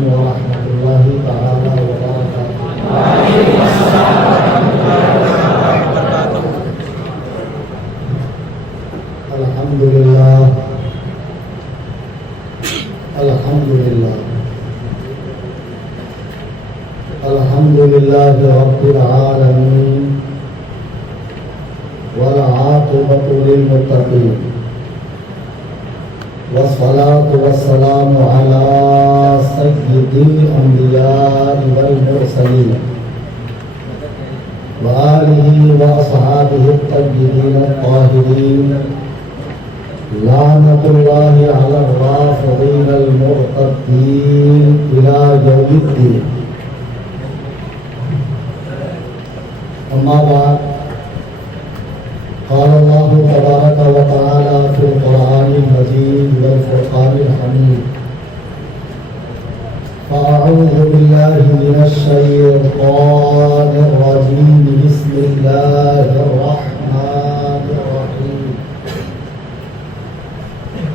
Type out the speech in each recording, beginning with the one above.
علیکم ورحمۃ اللہ تعالی وبرکاتہ۔ الحمد للہ الحمد للہ الحمد للہ رب العالمین والعاقبۃ للمتقین والصلاة والسلام على سيد الأنبياء والمرسلين وآله وأصحابه الطيبين الطاهرين لعنة الله على الرافضين المرتدين إلى يوم الدين. أما بعد، قال الله تبارك وتعالى في القرآن المجيد والفرقان الحميد: فأعوذ بالله من الشيطان الرجيم، بسم الله الرحمن الرحيم.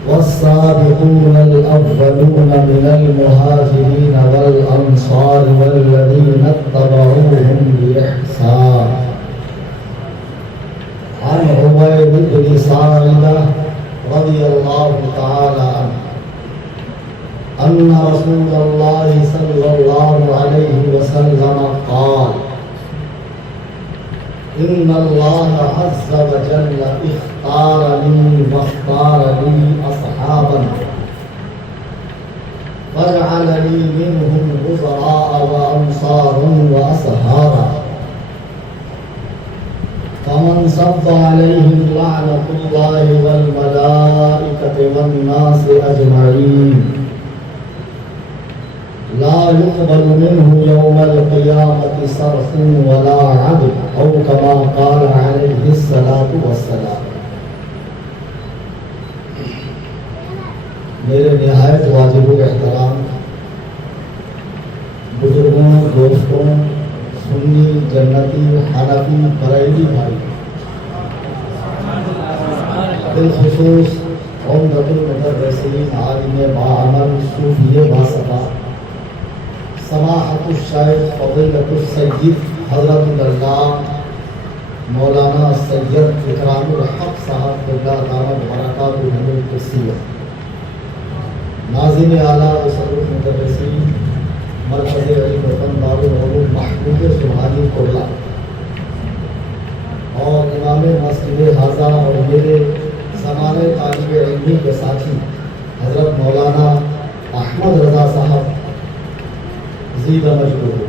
والسابقون الأولون من المهاجرين والأنصار والذين اتبعوهم بإحسان عن عبيد بن ساعدة رضي الله تعالى عنه أن رسول الله صلى الله عليه وسلم قال: إن الله عز وجل اختارني واختار لي أصحابا وجعلني منهم وزراء وأنصارا وأصهارا، فمن صب عليهم لعنة الله والملائكة والناس أجمعين لا يقبل منه يوم القيامة صرف ولا عدل، أو كما قال عليه الصلاة والسلام. میرے نہایت واجب الاحترام بزرگوں، دوستوں، سنی، جنتی، حنفی، بریلوی بھائی، بالخصوص عمدۃ المدرسین، عالم باعمل، صوفی باصفا، سماحت الشیخ فضیلۃ السید حضرت اللہ مولانا سید اکرام الحق صاحب اللہ دامت برکاتہ القدسیہ، ناظم اعلیٰ وصدر المدرسین مرکز علم وطن دارالعلوم محمود سبحانی کولا، اور امام مسجد حاضہ اور میرے زمانے طالب علمی کے ساتھی حضرت مولانا احمد رضا صاحب زیدہ مجبور،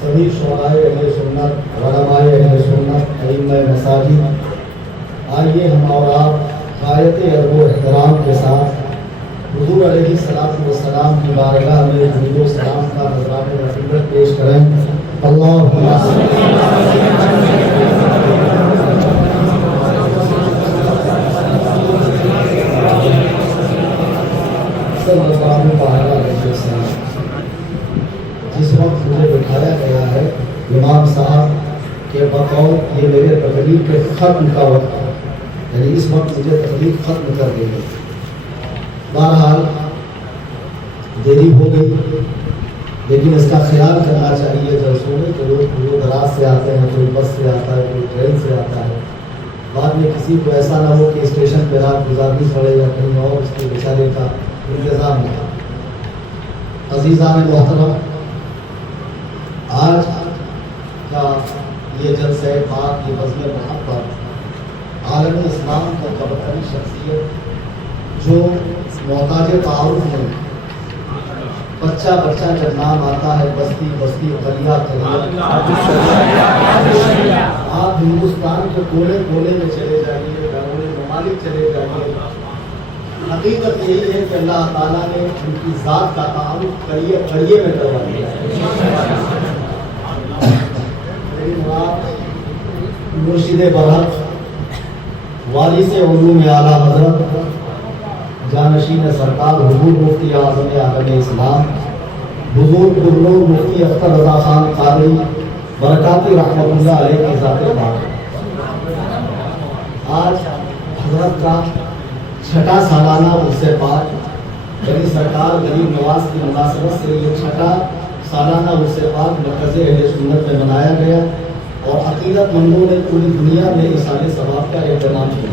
سبھی شعراء اہل سنت، علماء اہل سنت، ائمہ مساجد، آئیے ہم اور آپ غایت ادب و احترام کے ساتھ حضور علیہ السلام کی بارگاہ میں درود و سلام کا نذرانہ رفیقت پیش کریں. اللہم صلی اللہ علیہ وسلم. جس وقت مجھے بٹھایا گیا ہے امام صاحب کے بقول یہ میرے تقریر کے ختم کا وقت ہے، یعنی اس وقت مجھے تقریر ختم کر دیں گے. بہرحال دیری ہو گئی، لیکن اس کا خیال کرنا چاہیے جلسوں میں کہ لوگ دور دراز سے آتے ہیں، کوئی بس سے آتا ہے، کوئی ٹرین سے آتا ہے، بعد میں کسی کو ایسا نہ ہو کہ اسٹیشن پہ رات گزارنی پڑے یا کہیں اور اس کے بیچارے کا انتظام نہ ہو. عزیزان محترم، آج کا یہ جلسہ پاک، یہ بزم محبت، عالم اسلام کا برتری شخصیت جو محتاج تعارف میں بچہ بچہ جب نام آتا ہے، بستی بستی، قریہ قریہ، آپ ہندوستان کے کونے کونے میں چلے جائیے، بیرون ممالک چلے جائیے، حقیقت یہی ہے کہ اللہ تعالیٰ نے ان کی ذات کا تعارف قریہ میں کروا دیا. مرشد برحق، وارث علوم اعلیٰ حضرت، جانشین سرکار حضور مفتی اعظم عالم اسلام حضور پرنور مفتی اختر رضا خان قادری برکاتی رحمۃ اللہ علیہ کی ذات پاک. آج حضرت کا چھٹا سالانہ عرص پاک یعنی سرکار غریب نواز کی مناسبت سے یہ چھٹا سالانہ عرس پاک مرکز اہل سنت میں منایا گیا اور عقیدت مندوں نے پوری دنیا میں اِیصال ثواب کا اہتمام کیا۔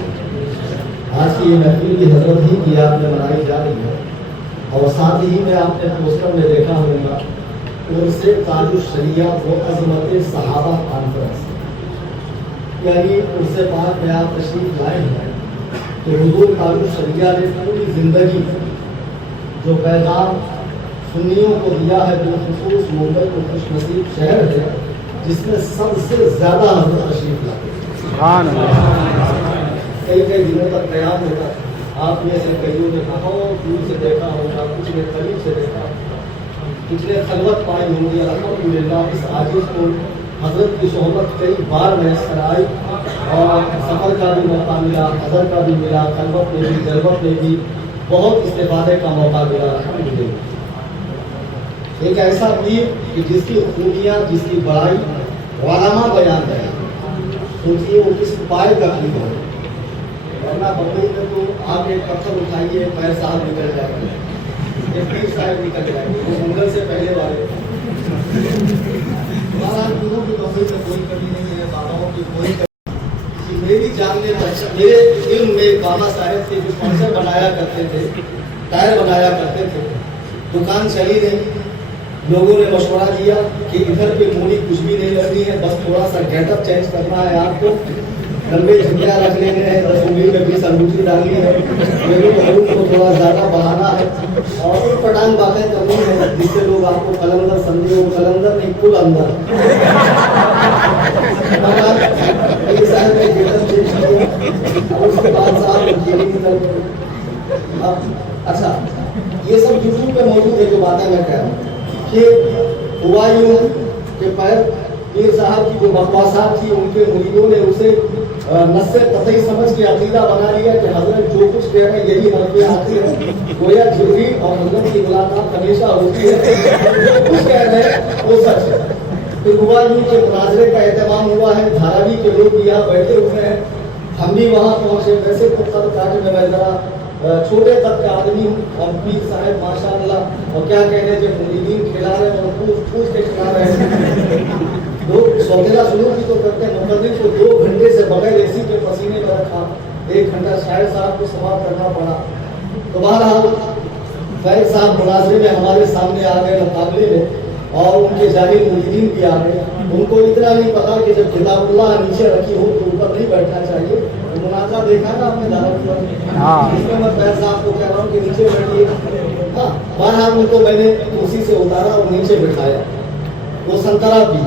آج کی یہ محفل بھی حضرت ہی کی یاد میں منائی جا رہی ہے اور ساتھ ہی میں آپ نے پوسٹر میں دیکھا ہوگا عرس تاج الشریعہ و عظمت صحابہ کانفرنس، یعنی عرس پاک میں آپ تشریف لائے ہیں تو حضور تاج الشریعہ نے پوری زندگی جو پیغام سنیوں کو دیا ہے، بالخصوص ممبئی کو خوش نصیب شہر ہے جس میں سب سے زیادہ حضرت تشریف لاتے ہیں۔ سبحان اللہ۔ کئی دنوں تک قیام ہوتا، آپ میں سے کئیوں نے بہت دور سے دیکھا ہوگا، کچھ نے قریب سے دیکھا، کچھ نے خلوت پائی ہوں گی۔ الحمدللہ اس عاجز کو حضرت کی صحبت کئی بار میسر آئی اور سفر کا بھی موقع ملا، حضر کا بھی ملا، خلوت میں بھی، جلوت میں بھی بہت استفادے کا موقع ملا۔ الحمدللہ ایک ایسا پیر کہ جس کی خوبیاں، جس کی بڑائی علماء بیان کریں، سوچیے وہ کس پائے کا پیر ہے، ورنہ بمبئی میں تو آپ ایک پتھر اٹھائیے پیر صاحب نکل جائے گا، ایک پیر صاحب نکل جائے گا، وہ منگل سے پہلے والے۔ ہمارا گرو کی بمبئی میں کوئی کمی نہیں ہے، باباؤں کی کوئی کمی، میری جاننے میرے علم میں باما صاحب کے جو اسپانسر بنایا کرتے تھے، ٹائر بنایا کرتے تھے، دکان چلی نہیں، لوگوں نے مشورہ دیا کہ ادھر پہ موڑی کچھ بھی نہیں لگنی ہے، بس تھوڑا سا گیٹ اپ چینج کرنا ہے آپ کو، لمبے جھنڈیاں رکھ لینے ہیں، 10 انگلی میں 20 انگوٹھی ڈالنی ہے، میرے حروف کو تھوڑا زیادہ بڑھانا ہے اور پٹانگ باتیں کرنی ہے جس سے لوگ آپ کو قلندر سمجھے، وہ قلندر نہیں کل اندر۔ صاحب نے گیٹ اپ چینج کیا اور اس کے بعد صاحب نکل گئے۔ اچھا یہ سب یوٹیوب پہ موجود ہے جو باتیں میں کہہ رہا ہوں کہ ہوا یوں کہ پیر صاحب کی جو بکواسات تھی ان کے مریدوں نے اسے نص قطعی سمجھ کے عقیدہ بنا لیا کہ حضرت جو کچھ کہہ رہے ہیں یہی حرف آتی ہے، گویا جبریل اور حضرت کی ملاقات ہمیشہ ہوتی ہے، جو کچھ کہہ رہے ہیں وہ سچ ہے۔ پھر ہوا یوں کہ مناظرے کا اہتمام ہوا ہے، دھاراوی کے لوگ بھی یہاں بیٹھے ہوئے ہیں، ہم بھی وہاں پہنچے۔ ویسے تو قد کاٹ میں میں ذرا چھوٹے قد کا آدمی ہوں اور پیر صاحب ماشاء اللہ اور کیا کہنے جب مریدین کھلا رہے ہیں اور پوچھ کے کھلا رہے ہیں، لوگ سوچنا سلوک بھی تو کرتے ہیں۔ مقدس کو 2 گھنٹے سے بغیر اے سی کے پسینے میں رکھا، 1 گھنٹہ شاعر صاحب کو سماعت کرنا پڑا۔ تو بہرحال فیض صاحب مناظرے میں ہمارے سامنے آ گئے مقابلے میں اور ان کے جاہل مریدین بھی آ گئے۔ ان کو اتنا نہیں پتا کہ جب کتاب اللہ نیچے رکھی ہو تو اوپر نہیں بیٹھنا چاہیے۔ مناظرہ دیکھا نا آپ نے دعوت پر، اس میں میں فیض صاحب کو کہہ رہا ہوں کہ نیچے بیٹھیے۔ ہاں بہرحال ان کو میں نے کرسی سے اتارا اور نیچے بٹھایا، وہ سنترا پی۔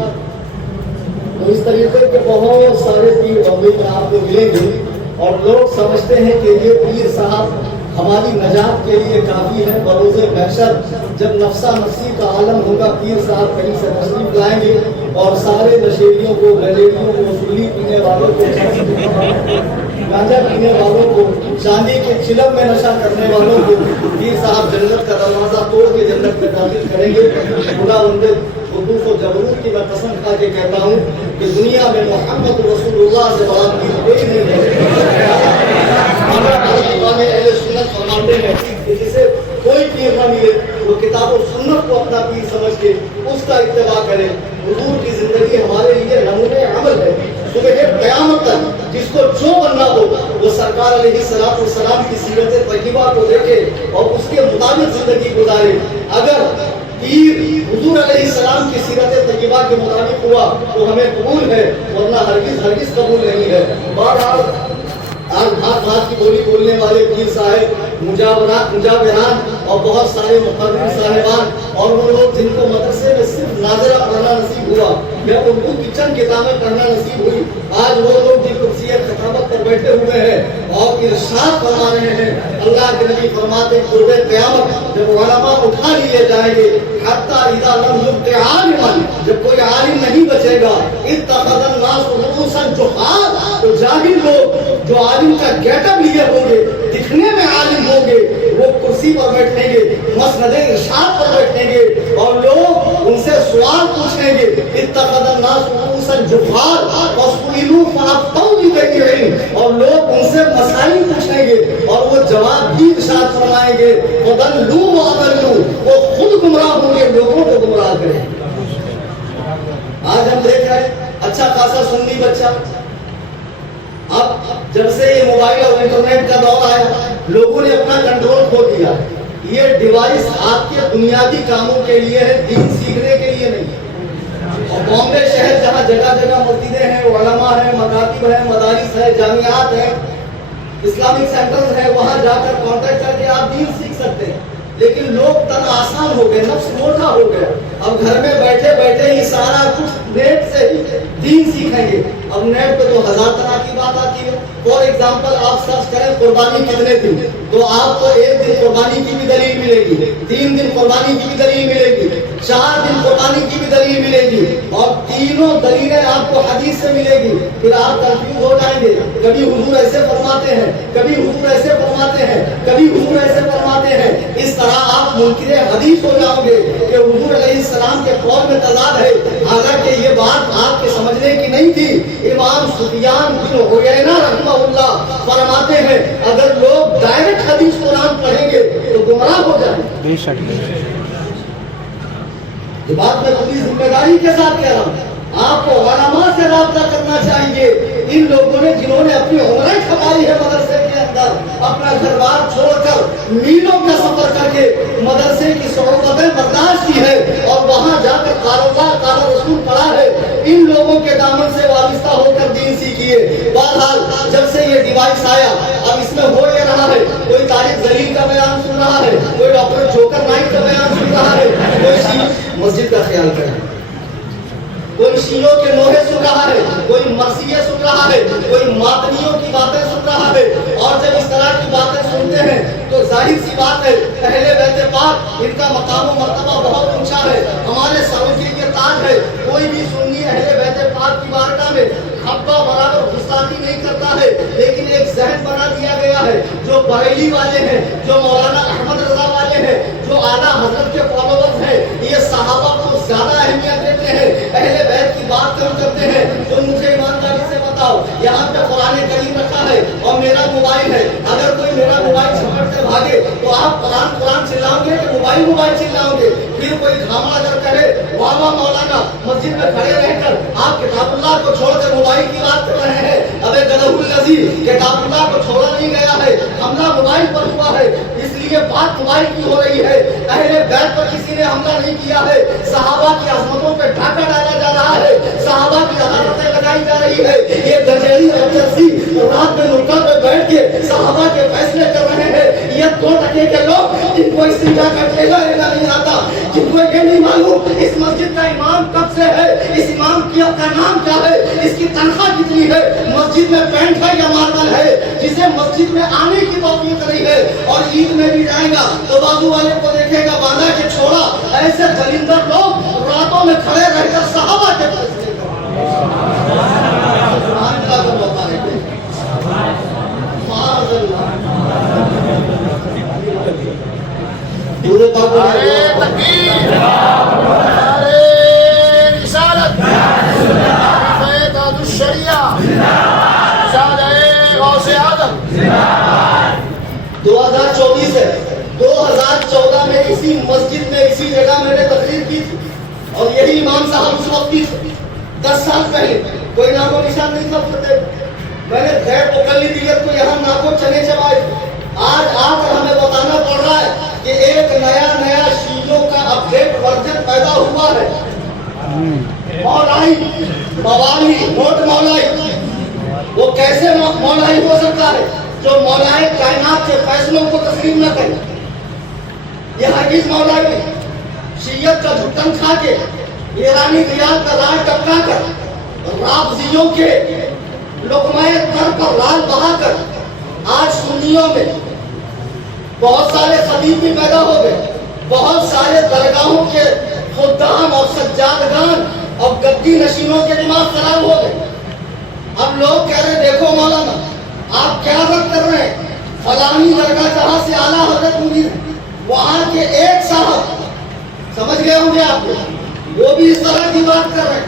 تو اس طریقے کے بہت سارے پیر بمبئی میں آپ کو ملیں گے اور لوگ سمجھتے ہیں کہ یہ پیر صاحب ہماری نجات کے لیے کافی ہے۔ بروز محشر جب نفسا نفسی کا عالم ہوگا، پیر صاحب کہیں سے تشریف لائیں گے اور سارے نشیریوں کو، گلیریوں کو، سلی پینے والوں کو، گانجا پینے والوں کو، چاندی کے چلم میں نشہ کرنے والوں کو پیر صاحب جنت کا دروازہ توڑ کے جنت میں داخل کریں گے۔ خدا بندے حقوق و جبروت کی میں قسم کھا کے کہتا ہوں کہ دنیا میں محمد رسول اللہ سے بڑا پیر کوئی نہیں ہے۔ اہل سنت فرماتے ہیں کہ جسے کوئی پیر نہ ملے وہ کتاب و سنت کو اپنا پیر سمجھ کے اس کا اتباع کرے۔ حضور کی زندگی ہمارے لیے نمونۂ عمل ہے۔ صبح قیامت تک جس کو جو بننا ہو وہ سرکار علیہ السلام کی سیرت طیبہ کو دیکھے اور اس کے مطابق زندگی گزارے۔ اگر پیر حضور علیہ السلام کی سیرت طیبہ کے مطابق ہوا تو ہمیں قبول ہے، ورنہ ہرگز قبول نہیں ہے۔ بہرحال آج بھات کی بولی بولنے والے پیر صاحب، مجاوران اور بہت سارے مقرر صاحبان اور وہ لوگ جن کو مدرسے میں صرف ناظرہ پڑھنا نصیب ہوا یا اردو کی چند کتابیں پڑھنا نصیب ہوئی، آج وہ لوگ جن کرسیت خطابت پر بیٹھے ہوئے ہیں اور ارشاد فرما رہے ہیں۔ اللہ کے نبی فرماتے ہیں قرب قیامت جب علماء اٹھا لیے جائیں گے، حتی اذا لم یبق عالما، جب کوئی عالم نہیں بچے گا، اتخذ الناس رؤوسا جہالا، تو جاہل لوگ جو عالم کا گیٹ اپ لیے ہوں گے، دکھنے میں عالم ہوں گے، وہ کرسی پر بیٹھیں گے، مسند ارشاد پر بیٹھیں گے اور لوگ ان سے سوال پوچھیں گے۔ اتخذ الناس رؤوسا جہالا فسئلوا فافتوا غیر علم، اور لوگ ان سے مسائل پوچھیں گے اور وہ جواب بھی ارشاد فرمائیں گے وَضَلُّوا وَأَضَلُّوا، وہ خود گمراہ ہوں گے، لوگوں کو گمراہ کریں۔ آج ہم دیکھ رہے ہیں اچھا خاصا سنی بچہ، اب جب سے یہ موبائل اور انٹرنیٹ کا دور آیا لوگوں نے اپنا کنٹرول کھو دیا۔ یہ ڈیوائس آپ کے بنیادی کاموں کے لیے ہے، دین سیکھنے کے لیے نہیں ہے۔ اور بامبے شہر جہاں جگہ جگہ مسجدیں ہیں، علماء ہیں، مکاتب ہیں، مدارس ہیں، جامعات ہیں، اسلامک سینٹرز ہیں، وہاں جا کر کانٹیکٹ کر کے آپ دین سیکھ سکتے ہیں۔ لیکن لوگ تن آسان ہو گئے، نفس موٹا ہو گیا، اب گھر میں بیٹھے بیٹھے ہی سارا کچھ نیٹ سے ہی دین سیکھیں گے۔ اب نیٹ پہ تو ہزار طرح کی بات آتی ہے۔ فار ایگزامپل آپ سرچ کریں قربانی کتنے دن، تو آپ کو ایک دن قربانی کی بھی دلیل ملے گی، 3 دن قربانی کی بھی دلیل ملے گی، 4 دن قربانی کی بھی دلیل ملے گی، اور تینوں دلیلیں آپ کو حدیث سے ملے گی۔ پھر آپ کنفیوز ہو جائیں گے، کبھی حضور ایسے فرماتے ہیں، کبھی حضور ایسے فرماتے ہیں، کبھی حضور ایسے فرماتے ہیں۔ اس طرح آپ منکر حدیث ہو جاؤ گے کہ حضور علیہ السلام کے قول میں تضاد ہے، حالانکہ یہ بات آپ کے سمجھنے کی نہیں تھی۔ امام سفیان بن عیینہ رحمہ اللہ فرماتے ہیں اگر لوگ ڈائریکٹ حدیث قرآن پڑھیں گے تو گمراہ ہو جائیں گے۔ بے شک یہ بات میں پوری ذمہ داری کے ساتھ کہہ رہا ہوں، آپ کو علماء سے رابطہ کرنا چاہیے۔ ان لوگوں نے جنہوں نے اپنی عمریں کھپائی ہے مدرسے کے اندر، اپنا گھر بار چھوڑ کر میلوں کا سفر کر کے مدرسے کی صحبتیں برداشت کی ہے اور وہاں جا کر قال اللہ قال رسول پڑھا ہے، ان لوگوں کے دامن سے وابستہ ہو کر دین سیکھیے۔ بہرحال جب سے یہ ڈیوائس آیا اب اس میں ہو یہ رہا ہے، کوئی طارق ذلیل کا بیان سن رہا ہے، کوئی ڈاکٹر جوکر نائک کا بیان سن رہا ہے، کوئی مسجد کا خیال کرے، کوئی شیعوں کے نوحے سن رہا ہے، کوئی مرثیے سن رہا ہے، کوئی ماتنیوں کی باتیں سن رہا ہے۔ اور جب اس طرح کی باتیں سنتے ہیں تو ظاہر سی بات ہے اہل بیت پاک ان کا مقام و مرتبہ بہت اونچا ہے، ہمارے سروں کے لیے تاج ہے۔ کوئی بھی سنی اہل بیت پاک کی بارگاہ میں حبہ برابر گستاخی نہیں کرتا ہے، لیکن ایک ذہن بنا دیا گیا ہے جو بریلی والے ہیں، جو مولانا احمد رضا والے ہیں، جو اعلیٰ حضرت کے فالوورز ہیں، یہ صحابہ کو زیادہ اہمیت دیتے ہیں، اہل بیت کی بات کم کرتے ہیں۔ تو مجھے ایمانداری سے بتاؤ، یہاں پہ قرآن کریم رکھا ہے اور میرا موبائل ہے، اگر کوئی میرا موبائل جھپٹ سے بھاگے تو آپ قرآن چلاؤ گے کہ موبائل چلاؤ گے؟ پھر کوئی گھاما اگر کہے واہ واہ مولانا مسجد میں کھڑے رہ کر آپ کتاب اللہ کو چھوڑ کر موبائل کی بات کر رہے ہیں، ابے گدھو الذی کتاب اللہ کو چھوڑا نہیں گیا ہے، حملہ موبائل پر ہوا ہے، اس لیے بات موبائل کی ہو رہی ہے۔ اہل بیت پر کسی نے حملہ نہیں کیا ہے، صحابہ کی عظمتوں پہ ڈھاکہ ڈالا جا رہا ہے، صحابہ کی عدالتیں لگائی جا رہی ہے۔ یہ گجیری اور چرسی رات میں نکل پہ بیٹھ کے صحابہ کے فیصلے کر رہے ہیں۔ یہ 2 ٹکے کے لوگ جن کو استنجا کا ٹھیلا لینا نہیں آتا، جن کو یہ نہیں معلوم اس مسجد کا امام کب سے ہے، اس امام کا نام کیا ہے، اس کی تنخواہ کتنی ہے، مسجد میں پینٹ ہے یا ماربل ہے، جسے مسجد میں آنے کی توفیق نہیں ہے اور عید میں بھی جائے گا تو بازو والے کو دیکھے گا باندھا کے چھوڑا۔ ایسے دلندر لوگ راتوں میں کھڑے رہ کر صحابہ کے فیصلے ہے 2014 میں اسی مسجد میں اسی جگہ میں نے تقریر کی تھی اور یہی امام صاحب اس وقت کی 10 سال پہلے کوئی نام و نشان نہیں تھا۔ میں نے غیر مقلدیت کو یہاں ناکو چنے چبائے، آج آ کر ہمیں بتانا پڑ رہا ہے کہ ایک نیا شیعوں کا اپڈیٹ ورژن پیدا ہوا ہے۔ مولائی موالی نوٹ مولائی، وہ کیسے مولائی ہو سکتا ہے جو مولائی کائنات کے فیصلوں کو تسلیم نہ کرے؟ یہ حدیث مولائی شیعت کا جھٹن کھا کے، ایرانی ریال کا راج ٹپکا کر، رافضیوں کے لقمہ تر پر لال بہا کر آج سنیوں میں بہت سارے خطیب بھی پیدا ہو گئے، بہت سارے درگاہوں کے خدام اور سجادگان اور گدی نشینوں کے دماغ خراب ہو گئے۔ اب لوگ کہہ رہے دیکھو مولانا آپ کیا رد کر رہے ہیں، فلانی درگاہ جہاں سے اعلیٰ حضرت مرید ہے وہاں کے ایک صاحب سمجھ گئے ہوں گے آپ کو، وہ بھی اس طرح کی بات کر رہے ہیں۔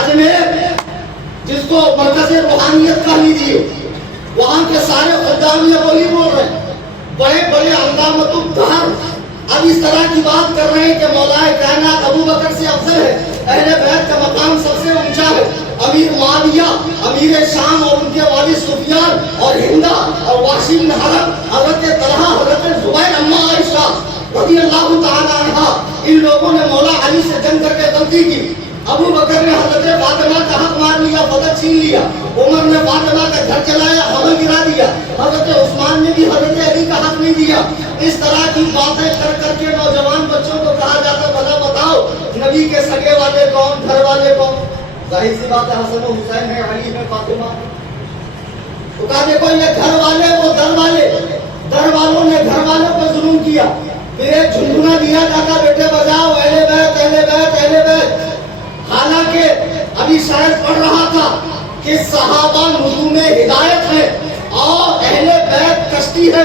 اجمیر جس کو مرکز روحانیت کا لیجیے، وہاں کے سارے خدام یہ وہی بول رہے ہیں، بڑے بڑے علامت الدہر اب اس طرح کی بات کر رہے ہیں کہ مولا کائنات ابو بکر سے افضل ہے، اہل بیت کا مقام سب سے اونچا ہے، امیر معاویہ، امیر شام اور ان کے والد سفیان اور ہندا اور وحشی بن حرب، حضرت طلحہ، حضرت زبیر، اما عائشہ رضی اللہ تعالی عنہا، ان لوگوں نے مولا علی سے جنگ کر کے غلطی کی۔ ابو بکر نے حضرت فاطمہ کا حق مار لیا، فتح چھین لیا، عمر نے فاطمہ کا گھر چلایا، حمل گرا دیا، حضرت عثمان نے بھی حضرت علی کا حق نہیں دیا۔ اس طرح کی باتیں کر کر کے نوجوان بچوں کو کہا جاتا بھلا بتاؤ نبی کے سگے والے کون، گھر والے کون؟ ظاہر سی بات ہے حسن و حسین ہے، علی ہے، فاطمہ۔ تو کہا دیکھو یہ گھر والے، وہ در والے، در والوں نے گھر والوں پر ظلم کیا، پھر ایک جھنجھنا دیا جاتا بیٹے بجاؤ اہل بیت، اہل بیت، اہل بیت۔ حالانکہ ابھی شاید پڑھ رہا تھا کہ صحابہ نجوم ہدایت ہے اور اہل بیت کشتی ہے،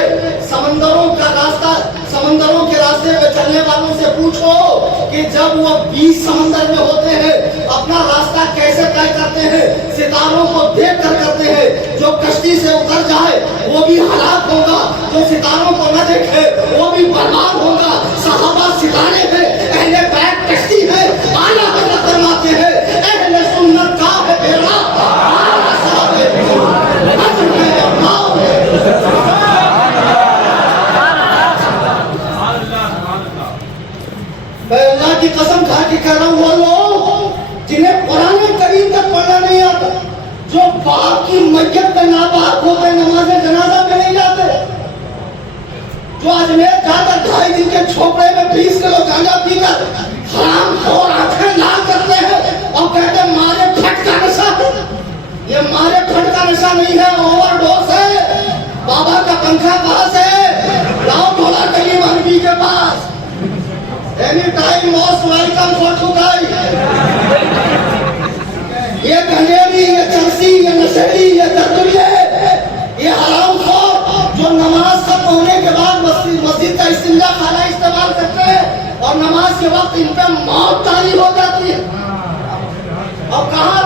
سمندروں کا راستہ، سمندروں کے راستے پہ چلنے والوں سے پوچھو کہ جب وہ 20 سمندر میں ہوتے ہیں اپنا راستہ کیسے طے کرتے ہیں، ستاروں کو دیکھ کر کرتے ہیں۔ جو کشتی سے اتر جائے وہ بھی ہلاک ہوگا، جو ستاروں کو نہ دیکھے وہ بھی برباد ہوگا۔ صحابہ ستارے ہیں، اہل بیت کشتی ہے۔ اعلیٰ حضرت فرماتے ہیں اہل سنت کا ہے بیڑا، اعلیٰ صاحب حضرت میں اللہ کی قسم کھا کے کہہ رہا ہوں، وہ لوگ جنہیں قرآن کریم تک پڑھنا نہیں آتا، جو باپ کی میت پہ ناپاک ہوتے نماز جنازہ میں نہیں جاتے، جو اجمیر جا کر 2.5 دن کے چھوپڑے میں 20 کلو گانجا پی کر حرام خور آنکھیں لال کرتے ہیں اور کہتے ہیں مارے پھٹ کا نشہ ہے۔ یہ مارے پھٹ کا نشہ نہیں ہے، اوور ڈوز ہے۔ بابا کا پنکھا پاس ہے، لاؤ بولا کلیم حنفی کے پاس۔ Any time most welcome for to die. یہ گنجیلی، یہ چرسی، یہ نشیڑی، یہ دردلیے، یہ حرام خور جو نماز ختم ہونے کے بعد مسجد کا استنجا خانہ استعمال کرتے ہیں اور نماز کے وقت ان پہ موت طاری ہو جاتی ہے۔ اور کہاں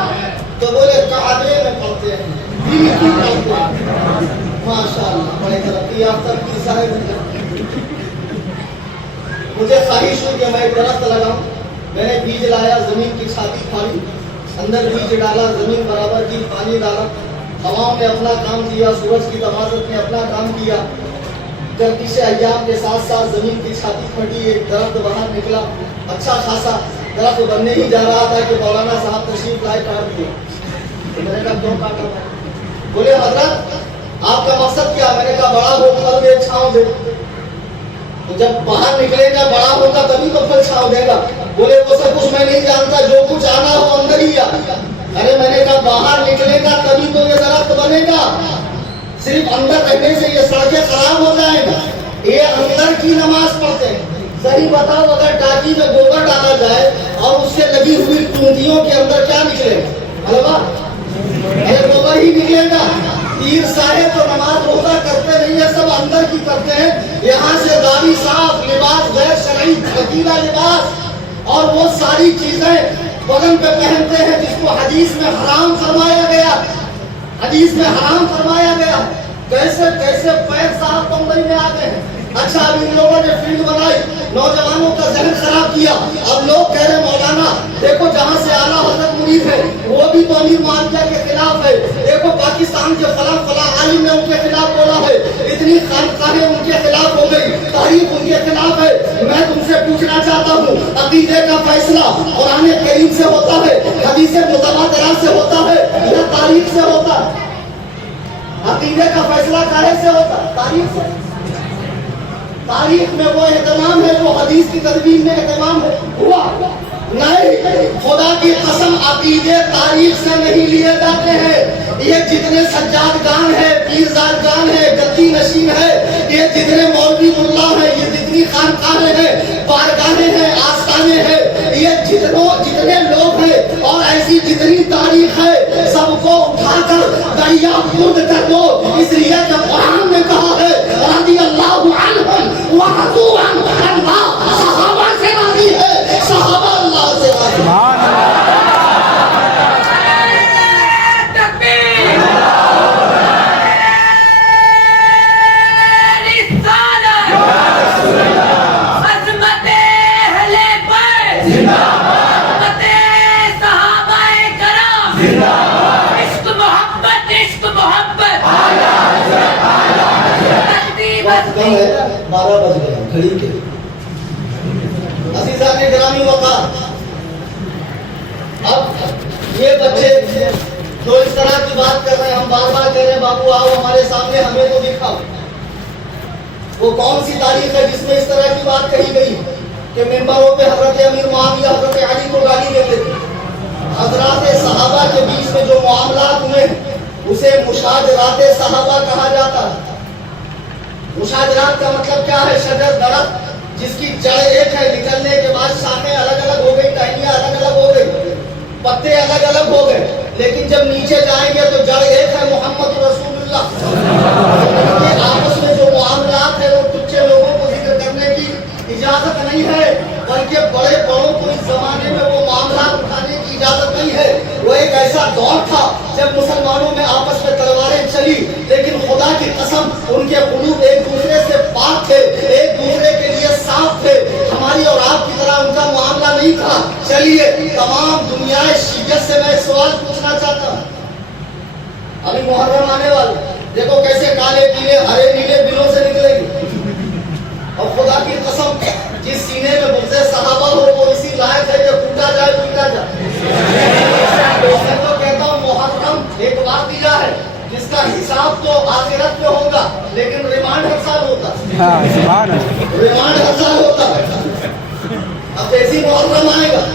تو بولے کعبے میں پڑھتے ہیں، دین کی پڑھتے ہیں۔ ماشاءاللہ بڑے ترقی یافتہ پیر صاحب ہیں۔ مجھے خواہش ہوئی کہ میں ایک درخت لگاؤں، میں نے بیج لایا، زمین کی چھاتی کھاڑی، اندر بیج ڈالا، زمین برابر کی، پانی ڈالا، ہواؤں نے اپنا کام کیا، سورج کی تمازت نے اپنا کام کیا، گردش ایام کے ساتھ ساتھ زمین کی چھاتی پھٹی، ایک درخت باہر نکلا، اچھا خاصا درخت بننے ہی جا رہا تھا کہ مولانا صاحب تشریف لائے، کاٹ دیے۔ میں نے کہا کیوں کاٹا؟ بولے حضرت آپ کا مقصد کیا؟ میں نے کہا بڑا ہو، پھل دے، چھاؤں دے۔ تو جب باہر نکلے گا بڑا ہوگا تبھی تو پھل چھاؤں دے گا۔ بولے وہ سب کچھ میں نہیں جانتا، جو کچھ آنا ہو اندر ہی آ۔ ارے میں نے کہا باہر نکلے گا تبھی تو یہ درخت بنے گا، صرف اندر رہنے سے یہ سڑکیں خراب ہو جائیں گا۔ یہ اندر کی نماز پڑھتے ہیں۔ صحیح بتاؤ اگر ٹاکی میں گوبر ڈالا جائے اور اس سے لگی ہوئی ٹونٹیوں کے اندر کیا نکلے گا؟ حلوا؟ یہ گوبر ہی نکلے گا۔ پیر صاحب تو نماز روزہ کرتے نہیں ہے، سب اندر کی کرتے ہیں۔ یہاں سے داڑھی صاف، لباس غیر شرعی ڈھکیلا لباس اور وہ ساری چیزیں بدن پہ پہنتے ہیں جس کو حدیث میں حرام فرمایا گیا، حدیث میں حرام فرمایا گیا۔ کیسے کیسے پیر صاحب بمبئی میں آ گئے ہیں۔ اچھا اب ان لوگوں نے فیلڈ بنائی، نوجوانوں کا ذہن خراب کیا۔ اب لوگ کہہ رہے مولانا دیکھو جہاں سے اعلیٰ حضرت مرید ہے وہ بھی تو امیر معاویہ کے خلاف ہے، دیکھو پاکستان کے فلاں فلاں عالم نے ان کے خلاف بولا ہے، اتنی خانقاہیں ان کے خلاف ہو گئی، تاریخ ان کے خلاف ہے۔ میں تم سے پوچھنا چاہتا ہوں عقیدے کا فیصلہ قرآن کریم سے ہوتا ہے، حدیث متواترہ سے ہوتا ہے یا تاریخ سے ہوتا ہے؟ عقیدے کا فیصلہ کاہے سے ہوتا ہے؟ تاریخ سے۔ تاریخ میں وہ اہتمام ہے جو حدیث کی تدوین میں اہتمام ہوا نہیں۔ خدا کی قسم عقیدے تاریخ سے نہیں لیے جاتے ہیں۔ یہ جتنے سجادگان ہیں، پیرزادگان ہیں، گدی نشین ہے، یہ جتنے مولوی اللہ ہیں، یہ جتنی خانقاہیں ہیں، بارگاہیں ہیں، آستانے ہیں، یہ جتنے لوگ ہیں اور ایسی جتنی تاریخ ہے سب کو اٹھا کر دریا خود کر دو، اس لیے کہ قرآن نے کہا ہے رضی اللہ عنہم ورضوا عنہ، اللہ صحابہ سے راضی ہے، صحابہ اللہ سے راضی ہے۔ یہ بچے جو اس طرح کی بات کر رہے ہیں، ہم بار بار کہہ رہے ہیں بابو آؤ ہمارے سامنے، ہمیں تو دکھاؤ وہ کون سی تاریخ ہے جس میں اس طرح کی بات کہی گئی کہ ممبروں پہ حضرت امیر معاویہ حضرت علی کو گالی دیتے تھے. حضرات صحابہ کے بیچ میں جو معاملات ہوئے اسے مشاجرات صحابہ کہا جاتا ہے. مشاجرات کا مطلب کیا ہے؟ شجر درخت جس کی جڑ ایک ہے، نکلنے کے بعد شاخیں الگ الگ ہو گئی، ٹہنیاں الگ الگ ہو گئی، پتے الگ الگ ہو گئے، لیکن جب نیچے جائیں گے تو جڑ ایک ہے، محمد رسول اللہ. آپس میں جو معاملات ہیں وہ کچھ لوگوں کو ذکر کرنے کی اجازت نہیں ہے، بلکہ بڑے بڑوں کو اس زمانے میں وہ معاملات اٹھانے کی اجازت نہیں ہے. وہ ایک ایسا دور تھا جب مسلمانوں میں آپس میں تلواریں چلی، لیکن خدا کی قسم ان کے قلوب ایک دوسرے سے پاک تھے، ایک دوسرے کے لیے صاف تھے. ہماری اور آپ کی طرح ان کا معاملہ نہیں تھا. چلیے تمام دنیا شیعت سے میں سوال پوچھنا چاہتا ہوں. ابھی محرم آنے والا، دیکھو کیسے کالے پیلے ہرے نیلے دلوں سے نکلے گی. اور خدا کی قسم جس سینے میں بغض صحابہ ہو وہ اسی لائق ہے کہ ٹوٹا جائے ٹوٹا جائے. میں تو کہتا ہوں محرم ایک واقعہ ہے جس کا حساب تو آخرت میں ہوگا، لیکن ریمانڈ ہر سال ہوتا ہے. ریمانڈ ہر سال ہوتا ہے. اب ایسی محرم آئے گا.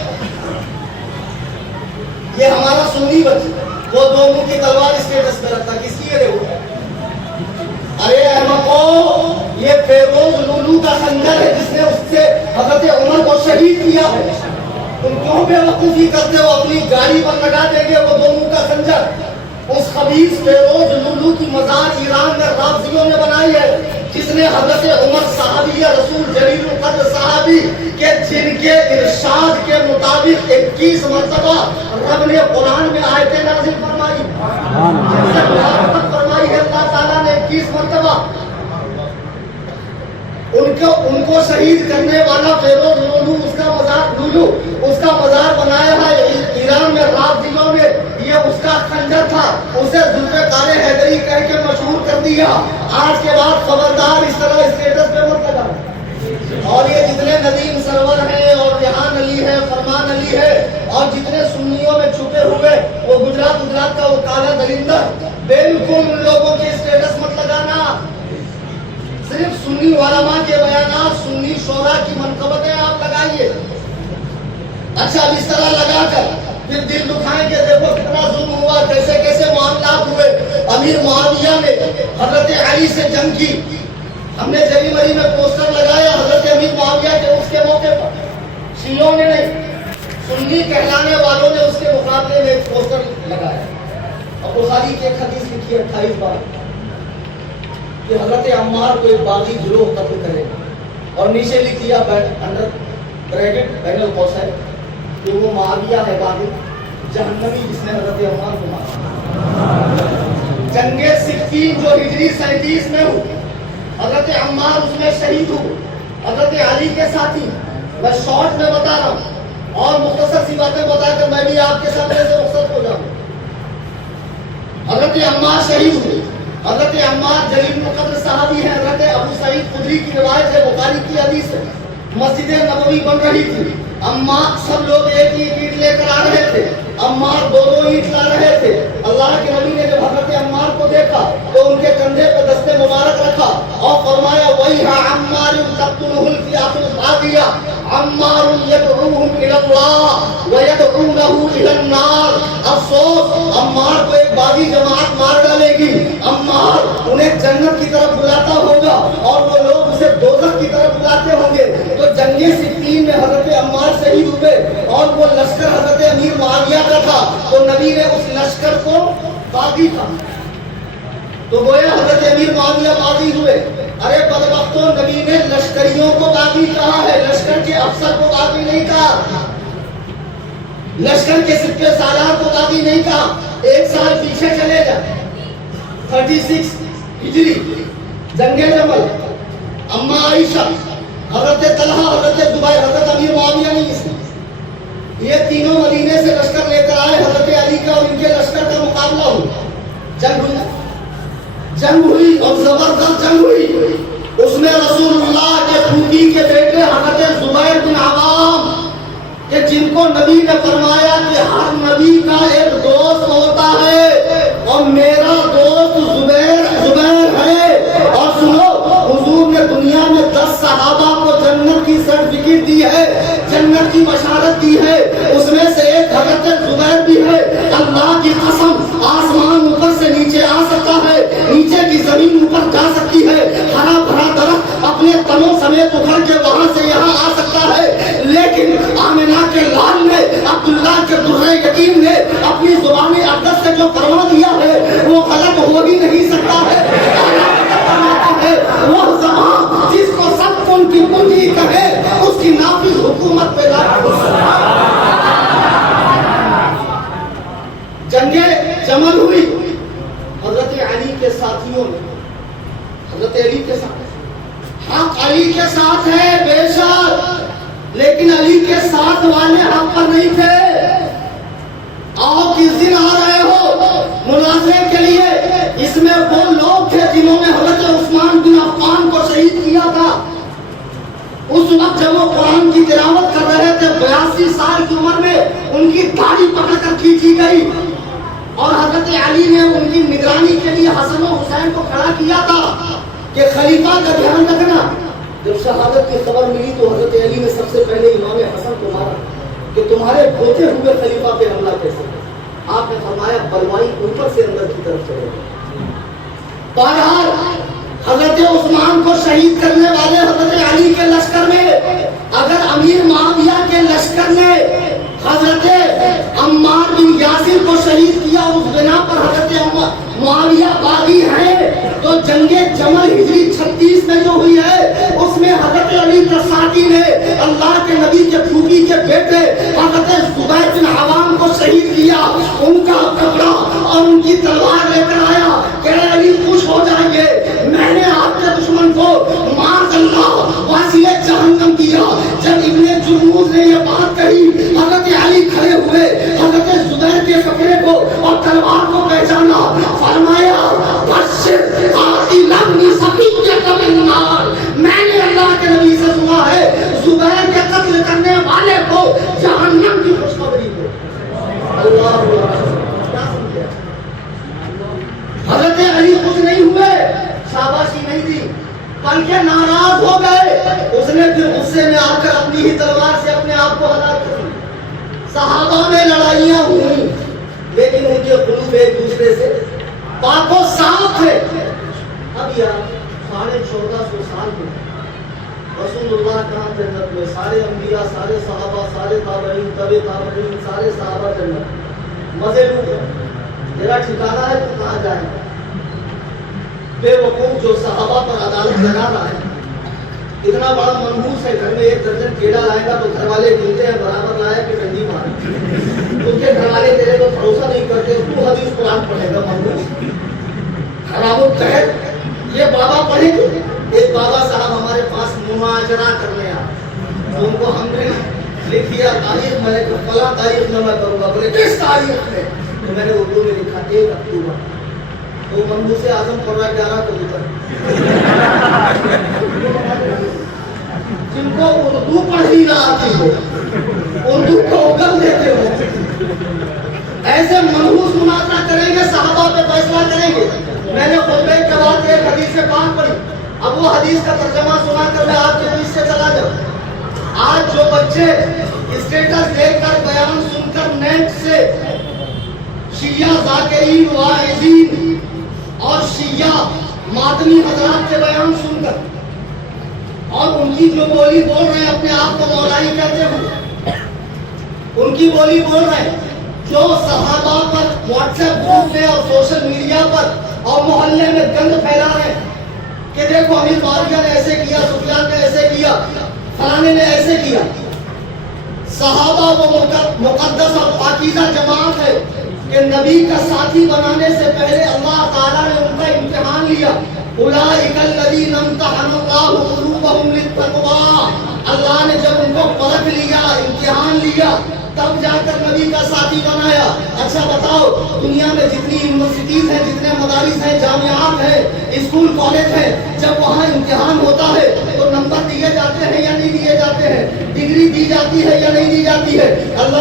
یہ ہمارا سنی بچہ وہ دو منہ کی تلوار اسٹیٹس پہ رکھتا، کس کی ہے وہ؟ ارے احمقو، یہ فیروز لولو کا خنجر ہے جس نے اس سے حضرت عمر کو شہید کیا ہے. تم کیوں بے وقوفی کرتے ہو؟ اپنی گاڑی پر لگا دیں گے وہ دو منہ کا خنجر. اس خبیث فیروز لولو کی مزار ایران میں رافضیوں نے بنائی ہے، جس نے حضرت عمر صحابی رسول جلیل القدر صحابی کے جن کے ارشاد کے مطابق 21 مرتبہ رب نے قرآن میں آیتیں نازل فرمائی. جن سے محبت فرمائی ہے اللہ تعالیٰ نے 21 مرتبہ. ان کو شہید کرنے والا فیروز لولو اس کا مزار بنایا ہے ایران میں رافضیوں نے. یہ اس کا خنجر تھا، اسے ذوالفقار حیدری کہہ کے مشہور کر دیا. آج کے بعد خبردار اس طرح اسٹیٹس پہ مت لگا. اور یہ جتنے ندیم سرور ہیں اور ریحان علی ہے، فرمان علی ہے، اور جتنے سنیوں میں چھپے ہوئے وہ گجرات کا وہ کالا درندہ، بالکل ان لوگوں کے اسٹیٹس مت لگانا. صرف سنی علماء کے بیانات، سنی شورا کی منقبتیں آپ لگائیے. اچھا اب اس طرح لگا کر پھر دل دکھائیں گے دیکھو کتنا ظلم ہوا، کیسے کیسے معاملات ہوئے. امیر معاویہ نے حضرت علی سے جنگ کی. ہم نے جری مری میں پوسٹر لگایا حضرت امیر معاویہ کے اس کے موقع پر. شیعوں نے نہیں، سنی کہلانے والوں نے اس کے مقابلے میں ایک پوسٹر لگایا. اور بخاری کی ایک حدیث لکھی ہے 28 بار کہ حضرت عمار کو ایک باغی گروہ قتل کرے، اور نیچے لکھ دیا انڈر بریکٹ بین القوسین کہ وہ معاویہ ہے باغی جہنمی جس نے حضرت عمار کو مارا. جنگ صفین جو ہجری 37 میں ہوئی، حضرت عمار اس میں شہید ہوئے، حضرت علی کے ساتھی. میں شارٹ میں بتا رہا ہوں اور مختصر سی باتیں بتا کر میں بھی آپ کے سامنے سے رخصت ہو جاؤں. حضرت عمار شہید ہوئے. حضرت عمار جلیل القدر صحابی ہیں. حضرت ابو سعید خدری کی روایت ہے، بخاری کی حدیث ہے. مسجد نبوی بن رہی تھی، عمار سب لوگ ایک اینٹ لے کر آ رہے تھے، عمار دو اینٹ لا رہے تھے. اللہ کے نبی نے جب حضرت عمار کو دیکھا تو ان کے کندھے پہ دست مبارک رکھا اور فرمایا وَيْحَ عَمَّارٍ تَقْتُلُهُ الْفِئَةُ الْبَاغِيَةُ عَمَّارٌ يَدْعُوهُمْ إِلَى اللَّهِ وَيَدْعُونَهُ إِلَى النَّارِ. افسوس عمار کو ایک باغی جماعت مار ڈالے گی. عمار انہیں جنت کی طرف بلاتا ہوگا اور وہ لوگ اسے دوزخ کی طرف بلاتے ہوں گے. تو جنگ صفین میں حضرت عمار شہید ہوئے اور وہ لشکر حضرت امیر معاویہ کا تھا، تو نبی نے اس لشکر کو باغی کہا. تو گویا حضرت امیر معاویہ باغی ہوئے. ارے بدبختوں، نبی نے لشکریوں کو باغی کہا ہے، لشکر کے افسر کو باغی نہیں کہا، لشکر کے سپہ سالار کو باغی نہیں کہا. ایک سال پیچھے چلے جائیں 36 ہجری جنگ جمل، اما عائشہ، حضرت طلحہ، حضرت زبیر، حضرت امیر معاویہ نہیں، اس یہ تینوں مدینے سے لشکر لے کر آئے. حضرت علی کا اور ان کے لشکر کا مقابلہ ہوا. جنگ ہوئی اور زبردست جنگ ہوئی. اس میں رسول اللہ کے پھوپھی کے بیٹے حضرت زبیر بن عوام کہ جن کو نبی نے فرمایا کہ ہر نبی کا ایک دوست ہوتا ہے اور میرا دوست زبیر ہے. اور سنو, حضور نے دنیا میں 10 صحابہ کو جنت کی سرٹیفکیٹ دی ہے, جنت کی بشارت دی ہے. اس میں سے ایک حضرت زبیر بھی ہے. اللہ کی قسم, آسمان اوپر سے نیچے آ سکتا ہے, نیچے کی زمین اوپر جا سکتی ہے, ہرا بھرا درخت اپنے تنوں سمیت اکھڑ کے وہاں سے یہاں آ سکتا ہے, لیکن آمنہ کے لال نے, عبداللہ کے درہ یتیم نے اپنی زبان اقدس سے جو فرما دیا ہے وہ غلط ہو ہی نہیں سکتا ہے. وہ زمان جس کو سب کن کی کنجی کہے اس کی نافذ حکومت پہ لاکھ. جنگ جمل ہوئی حضرت علی کے ساتھیوں نے, حضرت علی کے ساتھ, حق علی کے ساتھ ہے بے شک, لیکن علی کے ساتھ والے حق پر نہیں تھے. آؤ کس دن آ رہے ہو مناظرے کے لیے, اس میں وہ لوگ تھے جنہوں نے حضرت عثمان بن عفان کو شہید کیا تھا. اس وقت جب وہ قرآن کی تلاوت کر رہے تھے 82 سال کی عمر میں ان کی داڑھی پکڑ کر کھینچی گئی, اور حضرت علی نے ان کی نگرانی کے لیے حسن و حسین کو کھڑا کیا تھا کہ خلیفہ کا دھیان رکھنا. جب شہادت کی خبر ملی تو حضرت علی نے سب سے پہلے امام حسن کو مارا کہ تمہارے ہوتے ہوئے خلیفہ پہ حملہ کیسے. آپ نے فرمایا بلوائی اوپر سے اندر کی طرف چلے گا. بہرحال حضرت عثمان کو شہید کرنے والے حضرت علی کے لشکر میں اگر امیر معاویہ کے لشکر نے حضرت عمار بن یاسر کو شہید کیا اس بنا پر حضرت معاویہ باغی ہیں, تو جنگ جمل ہجری 36 میں جو ہوئی ہے اس میں حضرت علی کے ساتھی نے اللہ کے نبی کے پھوپھی کے بیٹے حضرت زبیر بن عوام کو شہید کیا. ان کا کپڑا اور ان کی تلوار لے کر آیا کہ علی خوش ہو جائیں گے, میں نے آپ کے دشمن کو مار اللہ واصل جہنم کیا. جب ابن جرموز نے یہ بات کہی حضرت علی کھڑے ہوئے, حضرت زبیر کے کپڑے کو اور تلوار کو پہچانا, فرمایا بشر قاتلا صفیہ من نار, میں نے اللہ کے نبی سے سنا ہے زبیر کے قتل کرنے والے کو جہنم کی خوشخبری دو. اللہ حضرت علی خوش نہیں ہوئے, شاباشی نہیں دی, بلکہ ناراض ہو گئے. اس نے پھر غصے میں آ کر اپنی ہی تلوار سے اپنے آپ کو ہلاک کر دیا. صحابہ میں لڑائیاں ہوئی لیکن ان کے قلوب ایک دوسرے سے پاک و صاف تھے. اب یار 1450 سال میں رسول اللہ کہاں جنت میں, سارے انبیاء, سارے صحابہ, سارے تابعین, تبع تابعین, سارے صحابہ جنت, مزے لوگ. میرا ٹھکانہ ہے تو کہاں جائیں گے؟ بے وقوف جو صحابہ پر عدالت لگا رہا ہے, اتنا بڑا منحوس ہے, گھر میں 1 درجن کیلا لائے گا تو گھر والے ڈھونڈتے ہیں برابر لایا کہ ڈنڈی مارے. ان کے گھر والے تیرے کو بھروسہ نہیں کرتے, تو حدیث قرآن پڑھے گا منحوس خراب التحت. یہ بابا پڑھیں گے. ایک بابا صاحب ہمارے پاس مناظرہ کرنے آئے, تو ان کو ہم نے لکھ دیا تاریخ, میں نے فلاں تاریخ میں کروں گا. بولے کس تاریخ میں؟ تو میں نے اردو میں لکھا 1 اکتوبر. تو منحوس اعظم پڑھ رہا 11 کبوتر. جن کو اردو پڑھنی نہ آتی ہو, اردو کو اگل دیتے ہو, ایسے منحوس مناظرہ کریں گے, صحابہ پہ فیصلہ کریں گے. میں نے خطبے کے بعد ایک حدیث پاک پڑھی, اب وہ حدیث کا ترجمہ سنا کر میں آپ کے بیچ سے چلا جاؤں. آج جو بچے اسٹیٹس دیکھ کر بیان سن کر نیٹ سے شیعہ ذاکرین واعظین اور شیعہ مادنی حضرات کے بیان سن کر اور ان کی جو بولی بول رہے ہیں, اپنے آپ کو مولائی کہتے ہیں, ان کی بولی بول رہے ہیں, جو صحابہ پر واٹس ایپ گروپ میں اور سوشل میڈیا پر اور محلے میں گند پھیلا رہے ہیں کہ دیکھو امیر معاویہ نے ایسے کیا, سفیان نے ایسے کیا, فلانے نے ایسے کیا. صحابہ وہ مقدس اور پاکیزہ جماعت ہے کہ نبی کا ساتھی بنانے سے پہلے اللہ تعالیٰ نے ان کا امتحان لیا. اولئک الذین امتحن اللہ قلوبہم للتقوی. اللہ نے جب ان کو پرکھ لیا, امتحان لیا, تب جا کر نبی کا ساتھی بنایا. اچھا بتاؤ, دنیا میں جتنی یونیورسٹیز ہیں, جتنے مدارس ہیں, جامعات ہیں, اسکول کالج ہیں, جب وہاں امتحان ہوتا ہے تو نمبر دیے جاتے ہیں یا نہیں دیے جاتے ہیں, ڈگری دی جاتی ہے یا نہیں دی جاتی ہے؟ اللہ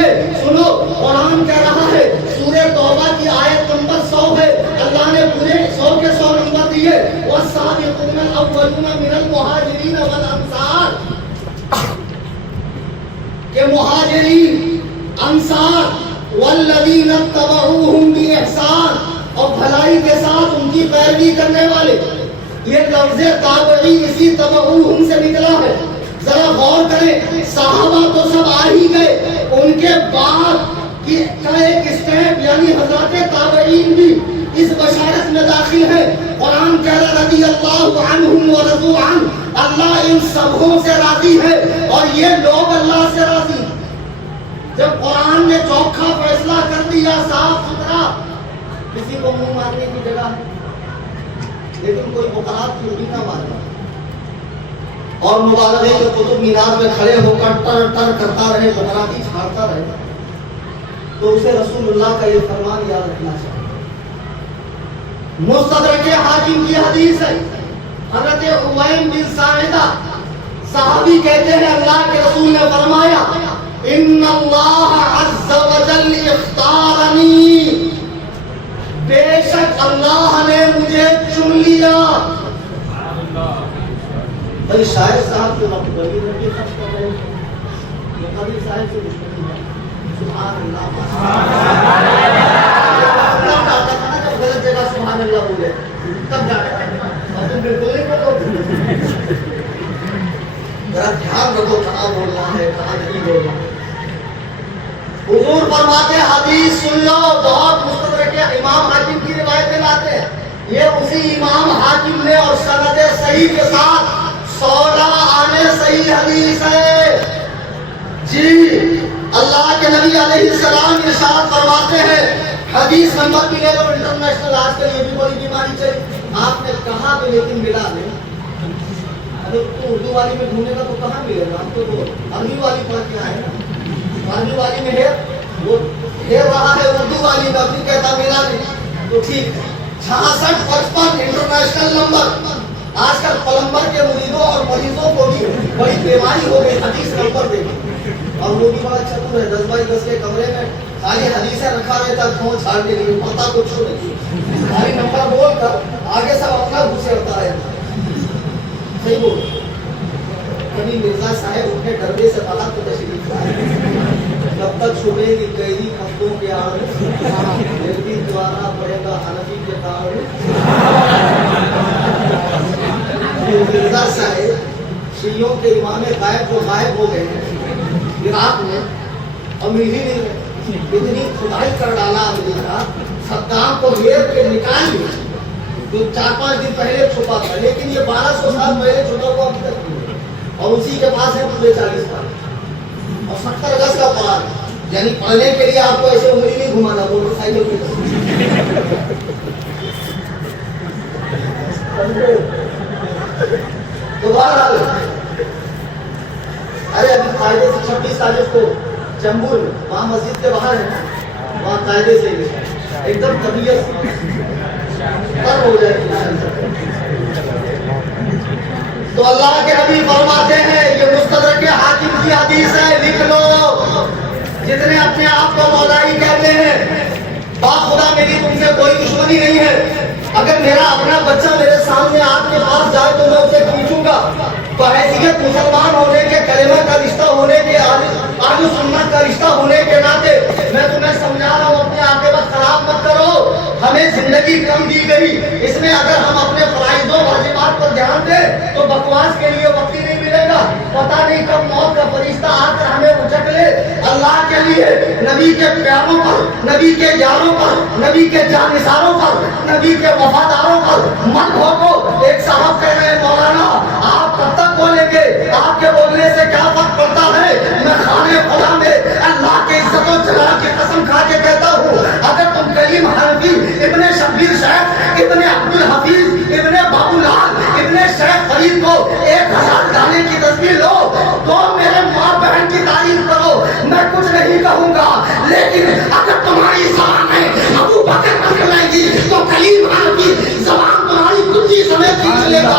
لیے سنو قرآن کہہ رہا ہے سورہ توبہ کی آیت نمبر 100 ہے، اللہ نے پورے 100 کے 100 نمبر دیے، والسابقون الاولون من المہاجرین والانصار، کہ مہاجرین انصار والذین اتبعوہم بإحسان، اور بھلائی کے ساتھ ان کی پیروی کرنے والے، یہ لفظ تابعی اسی تبعوہم سے نکلا ہے۔ ذرا غور کریں، صحابہ تو سب آ ہی گئے، ان کے بعد کی کا ایک اسٹیپ یعنی حضرات تابعین بھی اس بشارت میں داخل ہے۔ قرآن کہہ رہا رضی اللہ عنہم ورضوا عنہ، اللہ ان سبوں سے راضی ہے اور یہ لوگ اللہ سے راضی۔ جب قرآن نے چوکھا فیصلہ کر دیا صاف ستھرا، کسی کو منہ مارنے کی جگہ ہے، لیکن کوئی مقررات کی اڑی نہ مارنا، اور مبالغے کے قطب مینار میں کھڑے ہو کر ٹر ٹر کرتا رہے، مقراتی چھاڑتا رہے، تو اسے رسول اللہ کا یہ فرمان یاد رکھنا چاہیے۔ مستدرک حاکم کی حدیث ہے، حضرت عویم بن ساعدہ صحابی کہتے ہیں اللہ کے رسول نے فرمایا ان اللہ عز وجل اختارنی، بے شک اللہ نے مجھے چن لیا۔ بھائی شاعر صاحب کے وقت بڑی ربی خرچ کر رہے ہیں، مقابل صاحب سے دشمنی ہے، سبحان اللہ جب غلط جگہ سبحان اللہ بولے تب جاتا ہے، اور تم بالکل نہیں کرو، ذرا دھیان رکھو کہاں بول رہا ہے کہاں نہیں بول رہا ہے۔ حضور فرماتے حدیث سن لو، بہت مستدرک امام حاکم کی روایتیں لاتے ہیں، یہ اسی امام حاکم نے اور سند صحیح کے ساتھ 16 آنے صحیح حدیث ہے جی۔ اللہ کے نبی علیہ السلام ارشاد فرماتے ہیں، حدیث نمبر بھی لے لو انٹرنیشنل، آج کل یہ بھی بڑی بیماری چلی، آپ نے کہا بھی لیکن ملا نہیں۔ اگر تو اردو والی میں ڈھونڈے گا تو کہاں ملے گا؟ ہم تو عربی والی پڑھ کے آئے نا، عربی والی میں ہے وہ ہے رہا ہے، اردو والی میں بھی کہتا ملا نہیں، تو ٹھیک 6655 انٹرنیشنل نمبر۔ آج کل پلمبر کے مریضوں اور مریضوں کو بھی بڑی بیماری ہو گئی حدیث نمبر دیکھیں، اور وہ بھی بڑا چتر ہے، 10 بائی 10 کے کمرے میں خالی حدیثیں رکھا رہتا کھوں چھاڑ کے لیے، پتا کچھ نہیں، خالی نمبر بول کر آگے سب اپنا گھسے ہوتا ہے۔ صحیح بول، کبھی مرزا صاحب اپنے ڈربے سے باہر تو تشریف لائے، جب تک چھپے گی قیدی ہفتوں کے آڑ میں دوارا پڑے گا حنفی کے تاڑ میں۔ مرزا صاحب شیعوں کے امام غائب جو غائب ہو گئے ہیں عراق میں، اور مل ہی نہیں رہے، اتنی کھدائی کر ڈالا امریکہ، صدام کو گھیر کے نکال لیا جو 4-5 دن پہلے چھپا تھا، لیکن یہ 1200 سال پہلے چھپا ہوا ابھی تک نہیں ہے، اور اسی کے پاس ہے پورے 40 سال اور 70 گز کا پہاڑ، یعنی پڑھنے کے لیے آپ کو ایسے انگلی نہیں گھمانا، موٹر سائیکل پہ۔ دوبارہ ارے ابھی قاعدے سے 26 تاریخ کو چمبور میں وہاں مسجد کے باہر ہے، وہاں قاعدے سے ایک دم طبیعت تر ہو جائے گی۔ تو اللہ کے نبی فرماتے ہیں، یہ مستدرک حاکم کی حدیث ہے، لکھ لو، جتنے اپنے آپ کو مولائی کہتے ہیں، باخدا میری تم سے کوئی دشمنی نہیں ہے، اگر میرا اپنا بچہ میرے سامنے آپ کے پاس جائے تو میں اسے پوچھوں گا، بحیثیت مسلمان ہونے کے، کلمہ کا رشتہ ہونے کے، اہل سنت کا رشتہ ہونے کے ناطے میں تمہیں سمجھا رہا ہوں، اپنے عاقبت خراب مت کرو، ہمیں زندگی کم دی گئی، اس میں اگر ہم اپنے فرائض و واجبات پر دھیان دیں تو بکواس کے لیے وقت ہی نہیں ملے گا، پتہ نہیں کب موت کا فرشتہ آ کر ہمیں اچک لے۔ اللہ کے لیے، نبی کے پیاروں پر، نبی کے یاروں پر، نبی کے جانثاروں پر، نبی کے وفاداروں پر مت بھوکو۔ ایک صاحب کہہ رہے ہیں مولانا آپ کب تک بولیں گے، آپ کے بولنے سے کیا فرق پڑتا ہے؟ میں خانے خدا میں اللہ کے عزت و جلال کی قسم کھا کے کہتا ہوں، اگر تم کریم حنفی ابن شبیر شیخ ابن عبد الحفیظ ابن بابو لال ابن شیخ فرید کو 1000 گانے کی تصویر لو تو میرے ماں بہن کی تعریف کرو، میں کچھ نہیں کہوں گا، لیکن اگر تمہاری زبان میں ابو بکر نکل آئے گی تو کریم حنفی زبان تمہاری کچھ سمے کھینچ لے گا۔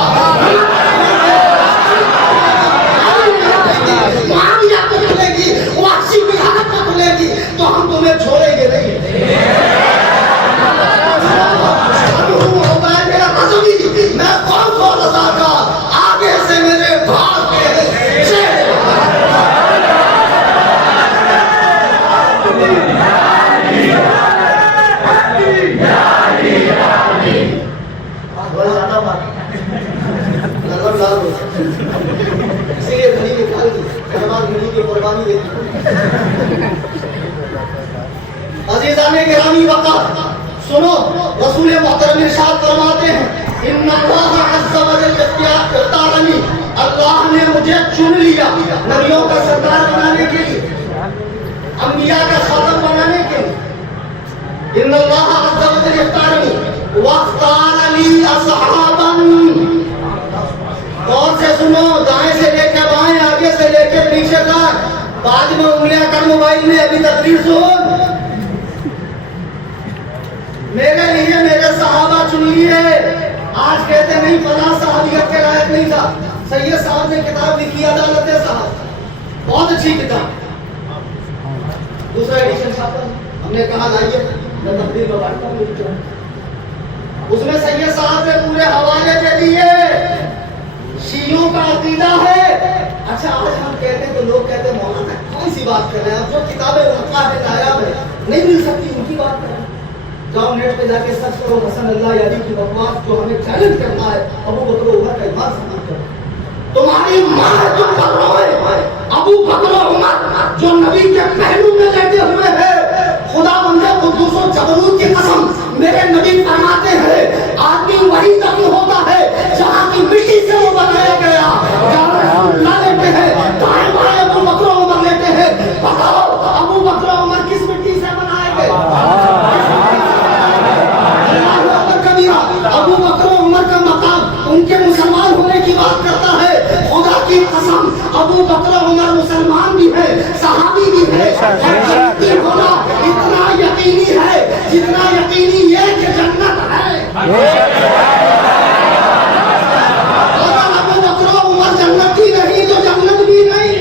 اسی لیے گھڑی نکال دی، ہماری گھڑی کی قربانی دیتی۔ عزیزان گرامی وقت سنو، رسول محترم ارشاد فرماتے ہیں ان اللہ عز و جل اختارنی، اللہ نے مجھے چن لیا نبیوں کا سردار بنانے کے لیے، انبیاء کا خاتم بنانے کے لیے۔ ان اللہ عز و جل اختارنی واختار لی اصحابا، غور سے سنو، دائیں سے لے کے بائیں، آگے سے لے کے پیچھے تک، بعد میں انگلیاں کر موبائل میں، ابھی تقریر سن۔ میرے لیے میرے صحابہ چن لیے۔ آج کہتے نہیں فلاں صحابیت کے لائق نہیں تھا، سید صاحب نے کتاب لکھی عدالت صاحب، بہت اچھی کتاب، دوسرا ایڈیشن چھاپا، ہم نے کہا لائیے میں تقریر میں بانٹتا ہوں، اس میں سید صاحب نے پورے حوالے دے دیے۔ شیعوں کا عقیدہ ہے، اچھا آج ہم کہتے ہیں تو لوگ کہتے ہیں مولانا کون سی بات کر رہے ہیں، اب جو کتابیں ورقہ ہے نایاب ہے نہیں مل سکتی ان کی بات کر رہے ہیں۔ جاؤ نیٹ پہ جا کے سرچ کرو حسن اللہ یادی کی بکواس، جو ہمیں چیلنج کرنا ہے ابو بکر و عمر کا ایمان سمجھ کرو۔ تمہاری ماں ہے جو کر رہے ہیں، ابو بکر و عمر جو نبی کے پہلو میں لیٹے ہوئے ہیں، خدا بندے قدوس و جبروت کی قسم میرے نبی فرماتے ہیں آدمی وہی دفن ہوتا ہے جہاں کی مٹی سے وہ بنایا گیا۔ اللہ لیتے ہیں دائیں بائیں، ابو بکر و عمر لیتے ہیں، بتاؤ ابو بکر و عمر کس مٹی سے بنائے گئے؟ ابو بکر و عمر کا مقام ان کے مسلمان ہونے کی بات کرتا ہے، خدا کی قسم ابو بکر و عمر مسلمان بھی ہے، صحابی بھی ہے، ہونا اتنا یقینی ہے جتنا یقینی یہ کہ جنت ہے۔ اگر ابو بکر و عمر جنتی نہیں تو جنت بھی نہیں۔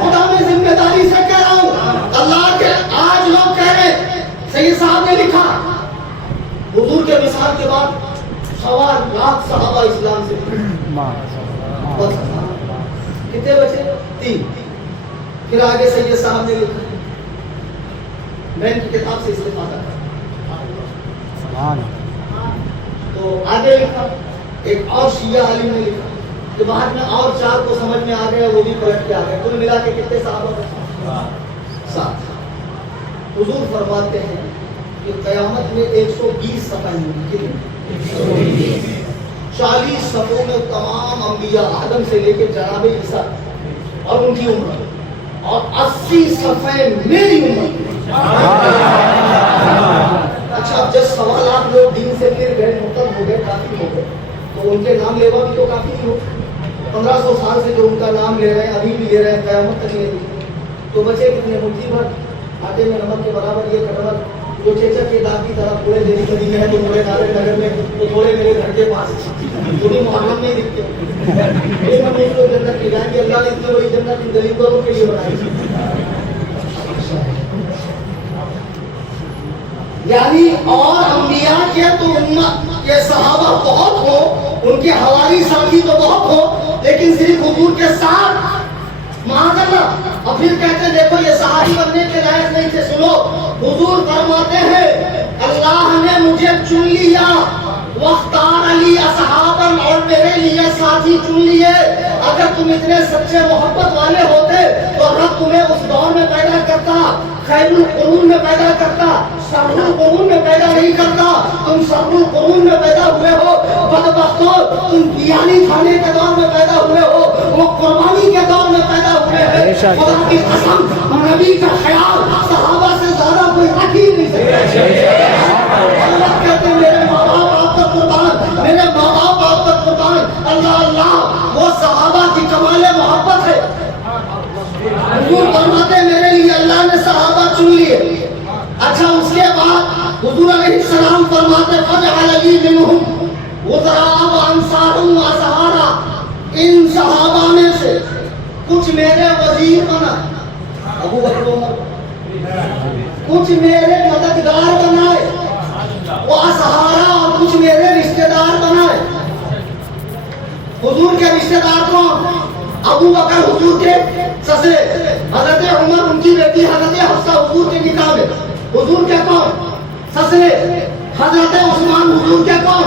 خدا میں ذمہ داری سے کہہ رہا ہوں، اللہ کے آج لوگ کہہ رہے، سید صاحب نے لکھا حضور کے وصال کے بعد 1.25 صحابہ اسلام سے کتنے بچے؟ 3۔ پھر آگے سید صاحب نے لکھا میں ان کی کتاب سے استفادہ کرتا، تو آگے لکھا ایک اور شیعہ عالم نے لکھا، تو بعد میں اور 4 کو سمجھ میں آ گیا، وہ بھی پلٹ کے آ گئے، کل ملا کے کتنے صحابہ؟ 7۔ حضور فرماتے ہیں کہ قیامت میں 120 صفحے ہوں گے، 40 صفوں میں تمام انبیاء آدم سے لے کے جناب عیسیٰ اور ان کی امت، اور 80 صفحے میری امت۔ اچھا اب جس 1.25 لوگ دین سے پھر گئے، مرتد ہو گئے، کافر ہو گئے، تو ان کے نام لیوا بھی تو کافی نہیں ہو، 1500 سال سے جو ان کا نام لے رہے ہیں ابھی بھی لے رہے ہیں، قیامت تک لے رہے ہیں، تو بچے کتنے؟ مٹھی بھر آٹے میں نمک کے برابر یہ کٹور جو چیچا کے داغ کی طرح پورے دہلی گلی میں ہے، تو تھوڑے نارے نگر میں، تو تھوڑے میرے گھر کے پاس، جو بھی محرم نہیں دکھتے، یہ ہم ایک لوگ جنت کی جائیں گے، اللہ نے اتنے بڑی جنت ان غریبوں کے لیے بنائی۔ یعنی اور انبیاء کے تو امت کے صحابہ بہت ہو، ان کے حواری ساتھی تو بہت ہو، لیکن صرف حضور کے ساتھ معاذ اللہ، اور پھر کہتے ہیں دیکھو یہ صحابی بننے کے لائق نہیں تھے۔ سنو حضور فرماتے ہیں اللہ نے مجھے چن لیا، واختار لی اصحابا، اور میرے لیے ساتھی چن لیے۔ اگر تم اتنے سچے محبت والے ہوتے تو رب تمہیں اس دور میں پیدا کرتا، خیر القرون میں پیدا کرتا، شر القرون میں پیدا نہیں کرتا۔ تم شر القرون میں پیدا ہوئے ہو، بدبختو، تم بریانی کھانے کے دور میں پیدا ہوئے ہو، وہ قربانی کے دور میں پیدا ہوئے ہیں۔ خدا کی قسم نبی کا خیال صحابہ سے زیادہ کوئی رکھ ہی نہیں سکتا۔ اللہ کہتے ہیں میرے ماں باپ آپ کا قربان، میرے ماں باپ آپ کا قربان، اللہ اللہ وہ صحابہ کی کمال محبت ہے۔ حضور فرماتے میرے لیے اللہ نے صحابہ چن لیے۔ اچھا اس کے بعد حضور علیہ السلام فرماتے فجعل لی منہم وزراء وانصار واصحارا، ان صحابہ میں سے کچھ میرے وزیر بنا، ابو بکر عمر، کچھ میرے مددگار بنائے، واصحارا، اور کچھ میرے رشتہ دار بنائے۔ حضور کے رشتہ دار کون؟ ابو بکر حضور کے سسرے، حضرت عمر ان کی بیٹی حضرت حفصہ حضور کے نکاح میں، حضور کے کون؟ سسرے۔ حضرت عثمان حضور کے کون؟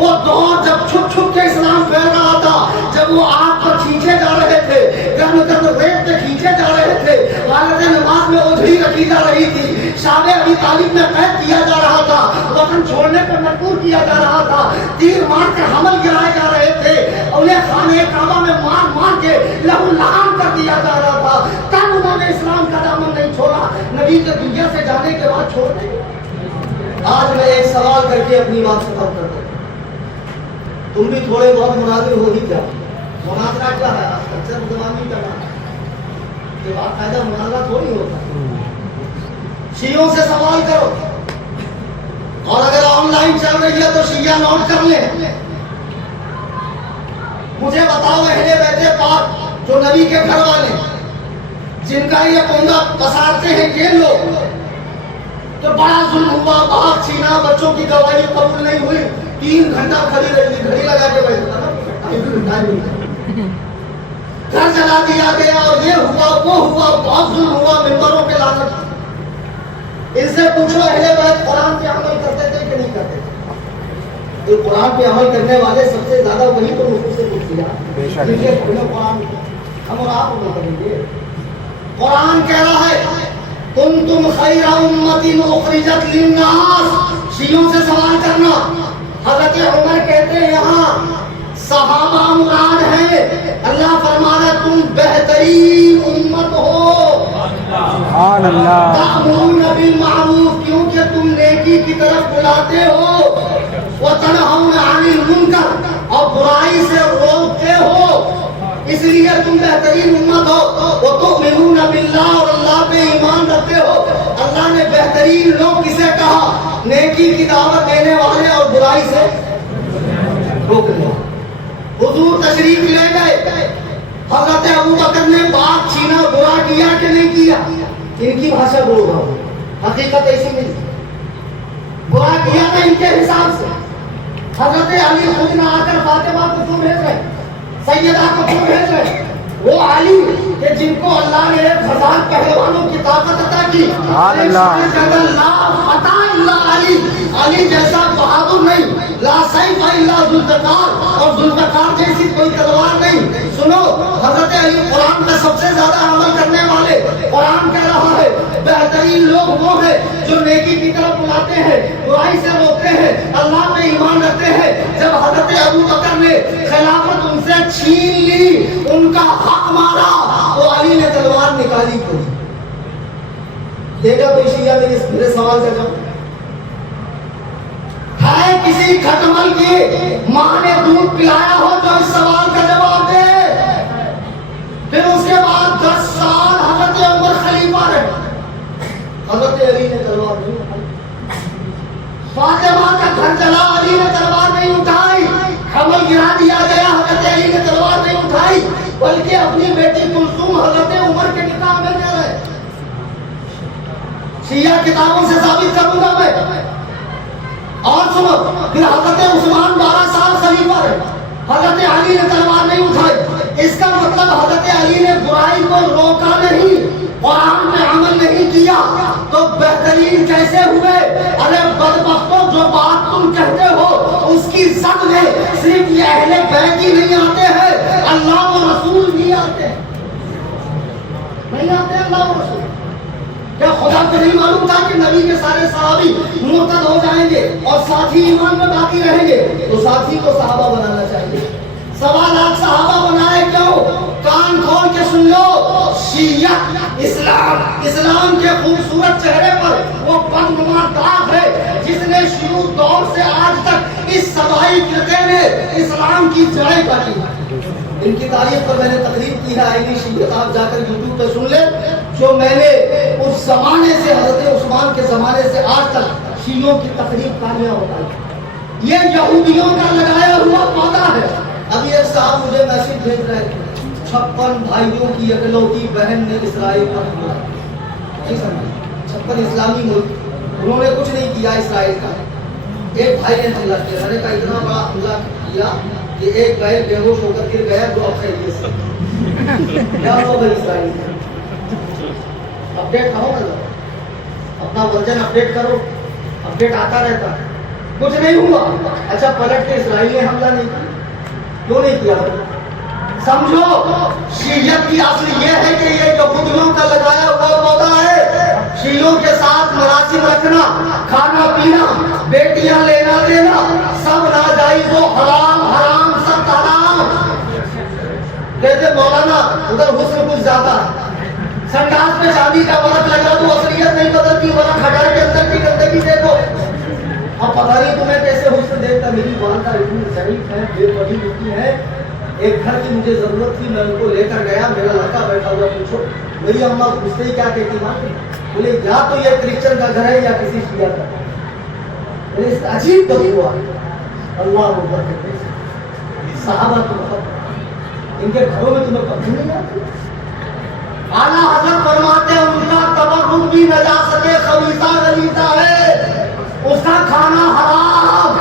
وہ دور جب چھپ چھپ کے اسلام پھیل رہا تھا، جب وہ آگ پر کھینچے جا رہے تھے، گرم گرم ریت پہ کھینچے جا رہے تھے، والد نماز میں اجڑی رکھی جا رہی تھی، شام ابی طالب میں قید کیا جا رہا تھا، وطن چھوڑنے پر مجبور کیا جا رہا تھا، تیر مار کر حمل گرائے جا رہے تھے، انہیں خانہ کعبہ میں مار مار کے لہو لہان کر دیا جا رہا تھا، تب انہوں نے اسلام کا دامن نہیں چھوڑا، نبی کے دنیا سے جانے کے بعد چھوڑ دیں۔ آج میں ایک سوال کر کے اپنی بات ختم کر دوں، تم بھی تھوڑے بہت مناظر ہو ہی کیا؟ مناظرہ کیا ہے؟ اکثر مسلمان نہیں کرنا، یہ باقاعدہ مناظرہ تھوڑی ہوتا ہے۔ شیعوں سے سوال کرو، اور اگر آن لائن چل رہی ہے تو شیعہ نوٹ کر لیں، مجھے بتاؤ اہل بیت پاک جو نبی کے گھر والے جن کا یہ پونگا پسارتے ہیں یہ لوگ، کہ بڑا ظلم ہوا، باغ چھینا، بچوں کی گواہی قبول نہیں ہوئی، 3 گھنٹہ کھڑی رہی، گھڑی لگا کے بیٹھا، گھر جلا دیا گیا، اور یہ ہوا وہ ہوا، بہت ظلم ہوا، ممبروں پہ لعنت۔ ان سے پوچھو اہل بیت قرآن پہ عمل کرتے تھے کہ نہیں کرتے تھے؟ تو قرآن پہ عمل کرنے والے سب سے زیادہ وہی تو نفوس سے پوچھتی ہے، قرآن ہم اور آپ عمل کریں گے۔ قرآن کہہ رہا ہے کنتم خیر امت اخرجت للناس، شیعوں سے سوال کرنا۔ حضرت عمر کہتے ہیں یہاں صحابہ مراد ہے، اللہ فرما رہا تم بہترین امت ہو، سبحان اللہ، تأمرون بالمعروف، کیونکہ تم نیکی کی طرف بلاتے ہو، وتنہون عن المنکر، اور برائی سے روکتے ہو، اس لیے تم بہترین امت ہو۔ وتؤمنون باللہ، اور اللہ پہ ایمان رکھتے ہو۔ اللہ نے بہترین لوگ کسے کہا؟ نیکی کی دعوت دینے والے اور برائی سے روکنے والے۔ حضور تشریف لے گئے، حضرت ابوبکر نے باغ چھینا، برا کیا کہ نہیں کیا؟ ان کی بھاشا بول رہا ہوں، حقیقت ایسی نہیں، برا کیا تھا ان کے حساب سے۔ حضرت علی خود نہ آ کر فاطمہ کو کیوں بھیج رہے، سیدہ کو کیوں بھیج رہے؟ وہ علی کہ جن کو اللہ نے 1000 پہلوانوں کی طاقت عطا کی، علی جیسا بہادر نہیں، لا سیف الا ذوالفقار، اور ذوالفقار جیسی کوئی تلوار نہیں۔ سنو، حضرت علی قرآن کا سب سے زیادہ عمل کرنے والے، قرآن کہہ رہا ہے بہترین لوگ وہ ہیں جو نیکی کی طرف بلاتے ہیں، برائی سے روکتے ہیں، اللہ پہ ایمان رکھتے ہیں۔ جب حضرت ابوبکر نے خلافت ان سے چھین لی، ان کا حق مارا، تو علی نے تلوار نکالی کھولی۔ دے گا کوئی شیعہ میرے سوال کا جواب؟ ہے کسی کھٹمل کی ماں نے دودھ پلایا ہو جو اس سوال کا جواب دے؟ پھر اس کے بعد 10 سال حضرت عمر خلیفہ رہے، حضرت علی نے تلوار نہیں اٹھائی، فاطمہ کا گھر جلا، علی نے تلوار نہیں اٹھائی، حمل گرا دیا گیا، حضرت علی نے تلوار نہیں اٹھائی، بلکہ اپنی بیٹی کلثوم حضرت عمر کے نکاح میں دے رہے۔ شیعہ کتابوں سے ثابت کروں گا میں۔ اور سنو، پھر حضرت عثمان 12 سال خلیفہ رہے، حضرت علی نے تلوار نہیں اٹھائی۔ اس کا مطلب حضرت علی نے برائی کو روکا نہیں، قرآن پہ عمل نہیں کیا، تو بہترین کیسے ہوئے؟ ارے بدبختوں، جو بات تم کہتے ہو اس کی زد میں صرف یہ اہل بیت ہی نہیں آتے ہیں، اللہ و رسول بھی آتے ہیں، نہیں آتے اللہ و رسول؟ کیا خدا کو نہیں معلوم تھا کہ نبی کے سارے صحابی مرتد ہو جائیں گے اور ساتھی ایمان میں باقی رہیں گے؟ تو ساتھی کو صحابہ بنانا چاہیے۔ 1.25 لاکھ صحابہ بنائے کیوں؟ کان کھول کے سن لو، شیعہ اسلام کے خوبصورت چہرے پر وہ بدنما داغ ہے جس نے شروع دور سے آج تک اس سبائی فرقے نے اسلام کی جڑیں کاٹی۔ ان کی تاریخ پر میں نے تقریر کی ہے، آئینی شیعت، آپ جا کر یوٹیوب پہ سن لیں، جو میں نے اس زمانے سے حضرت عثمان کے زمانے سے آج تک شیعوں کی تقریر کامیاب ہوتا۔ یہ یہودیوں کا لگایا ہوا پودا ہے۔ ابھی ایک صاحب مجھے میسج بھیج رہے ہیں، 56 بھائیوں کی اکلوتی بہن نے اسرائیل پر حملہ کیا۔ 56 اسلامی ملک، انہوں نے کچھ نہیں کیا اسرائیل کا، ایک بھائی نے حملہ کیا، میں نے کہا اتنا بڑا حملہ کیا کہ ایک غیر بے ہوش ہو کر گر گیا، جو اب خیریت سے کیا ہوگا اسرائیل کا؟ اپڈیٹ کرو نا، اپنا ورژن اپڈیٹ کرو، اپڈیٹ آتا رہتا ہے۔ کچھ نہیں ہوا. اچھا پلٹ کے اسرائیل نے حملہ نہیں کیا, کیوں نہیں کیا؟ سمجھو شیعت کی اصل یہ ہے کہ یہ جو بدلوں کا لگایا ہوا پودا ہے, شیعوں کے ساتھ مراسم رکھنا, کھانا پینا, بیٹیاں لینا دینا, سب ناجائز و حرام, حرام سب حرام. کہتے مولانا ادھر حسن کچھ زیادہ ہے, سنڈاس میں شادی کا ورق لگا تو اصلیت نہیں بدلتی, ورق ہٹا کے اندر کی گندگی دیکھو. اب پتہ نہیں تمہیں کیسے حسن دیکھتا. میری والدہ اتنی ضعیف ہے, بے پڑھی لکھی ہے. ایک گھر کی مجھے ضرورت تھی, میں ان کو لے کر گیا, میرا لڑکا بیٹھا ہوا, پوچھو میری اماں پوچھتے ہی کیا کہتی ماں, بولے یا تو یہ کرسچن کا گھر ہے یا کسی شیعہ کا. عجیب بدبو آئی. اللہ اکبر کہتے صحابہ کی محبت, ان کے گھروں میں تمہیں پتہ نہیں آتی. اعلیٰ حضرت فرماتے ہیں ان کا تبرک بھی نجاست خبیثہ غلیظہ ہے, اس کا کھانا حرام,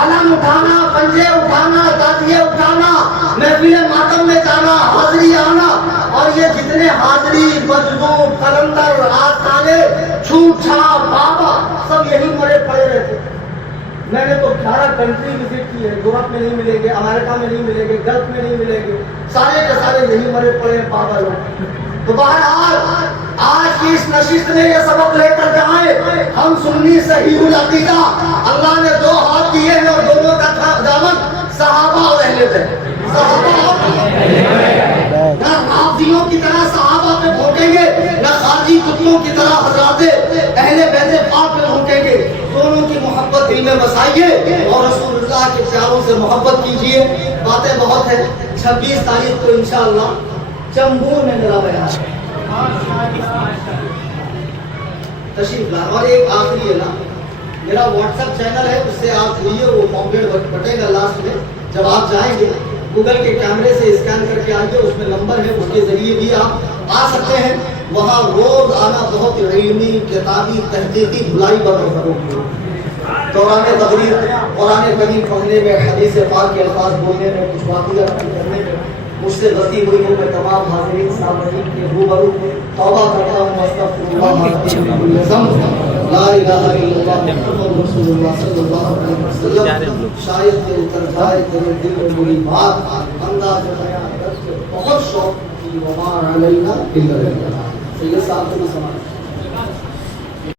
علم اٹھانا, پنجے اٹھانا, تازیے اٹھانا, محفل ماتم میں جانا, حاضری آنا, اور یہ جتنے حاضری, مجذوب, قلندر, آستانے, چھوٹ چھاپ, بابا, سب یہی مرے پڑے رہتے. میں نے تو 18 کنٹری وزٹ کی ہے, یورپ میں نہیں ملیں گے, امریکہ میں نہیں ملیں گے, گلف میں نہیں ملیں گے, سارے کے سارے یہی مرے پڑے ہیں بابا لوگ. تو بہرحال آج کی اس نشست میں یہ سبق لے کر جائیں, ہم سنی صحیح العقیدہ, اللہ نے 2 ہاتھ دیے ہیں اور دونوں کا دامن صحابہ اور اہل بیت. نہ حافظیوں کی طرح صحابہ پہ بھونکیں گے, نہ خارجی کتوں کی طرح حضرات اہل بیت پاک پہ بھونکیں گے. دونوں کی محبت دل میں بسائیے اور رسول اللہ کے پیاروں سے محبت کیجیے. باتیں بہت ہیں. 26 تاریخ کو انشاءاللہ چمبور میں میرا بیان ہے, تشریف لائیں. اور ایک آخری ہے نا, میرا واٹس ایپ چینل ہے, اس سے آپ جڑیے, وہ پامپلیٹ بٹے گا لاسٹ میں. جب آپ جائیں گے گوگل کے کیمرے سے اسکین کر کے آئیے, اس میں نمبر ہے, اس کے ذریعے بھی آپ آ سکتے ہیں. وہاں روز آنا بہت علمی, کتابی, تحقیقی دھلائی ہوگی. دوران تقریر قرآن کریم پڑھنے میں, حدیث پاک کے الفاظ بولنے میں, کچھ واقعہ کرنے میں مجھ سے غلطی ہوئی ہے. میں تمام حاضرین سامعین کے روبرو توبہ کرتا ہوں. استغفر اللہ, لا الہ الا اللہ محمد رسول اللہ صلی اللہ علیہ وسلم. شاید کہ اتر جائے تیرے دل میں بری بات, انداز بیان کر کے بہت شوق کی, وما علینا الا البلاغ. سید صاحب کو بھی سمجھ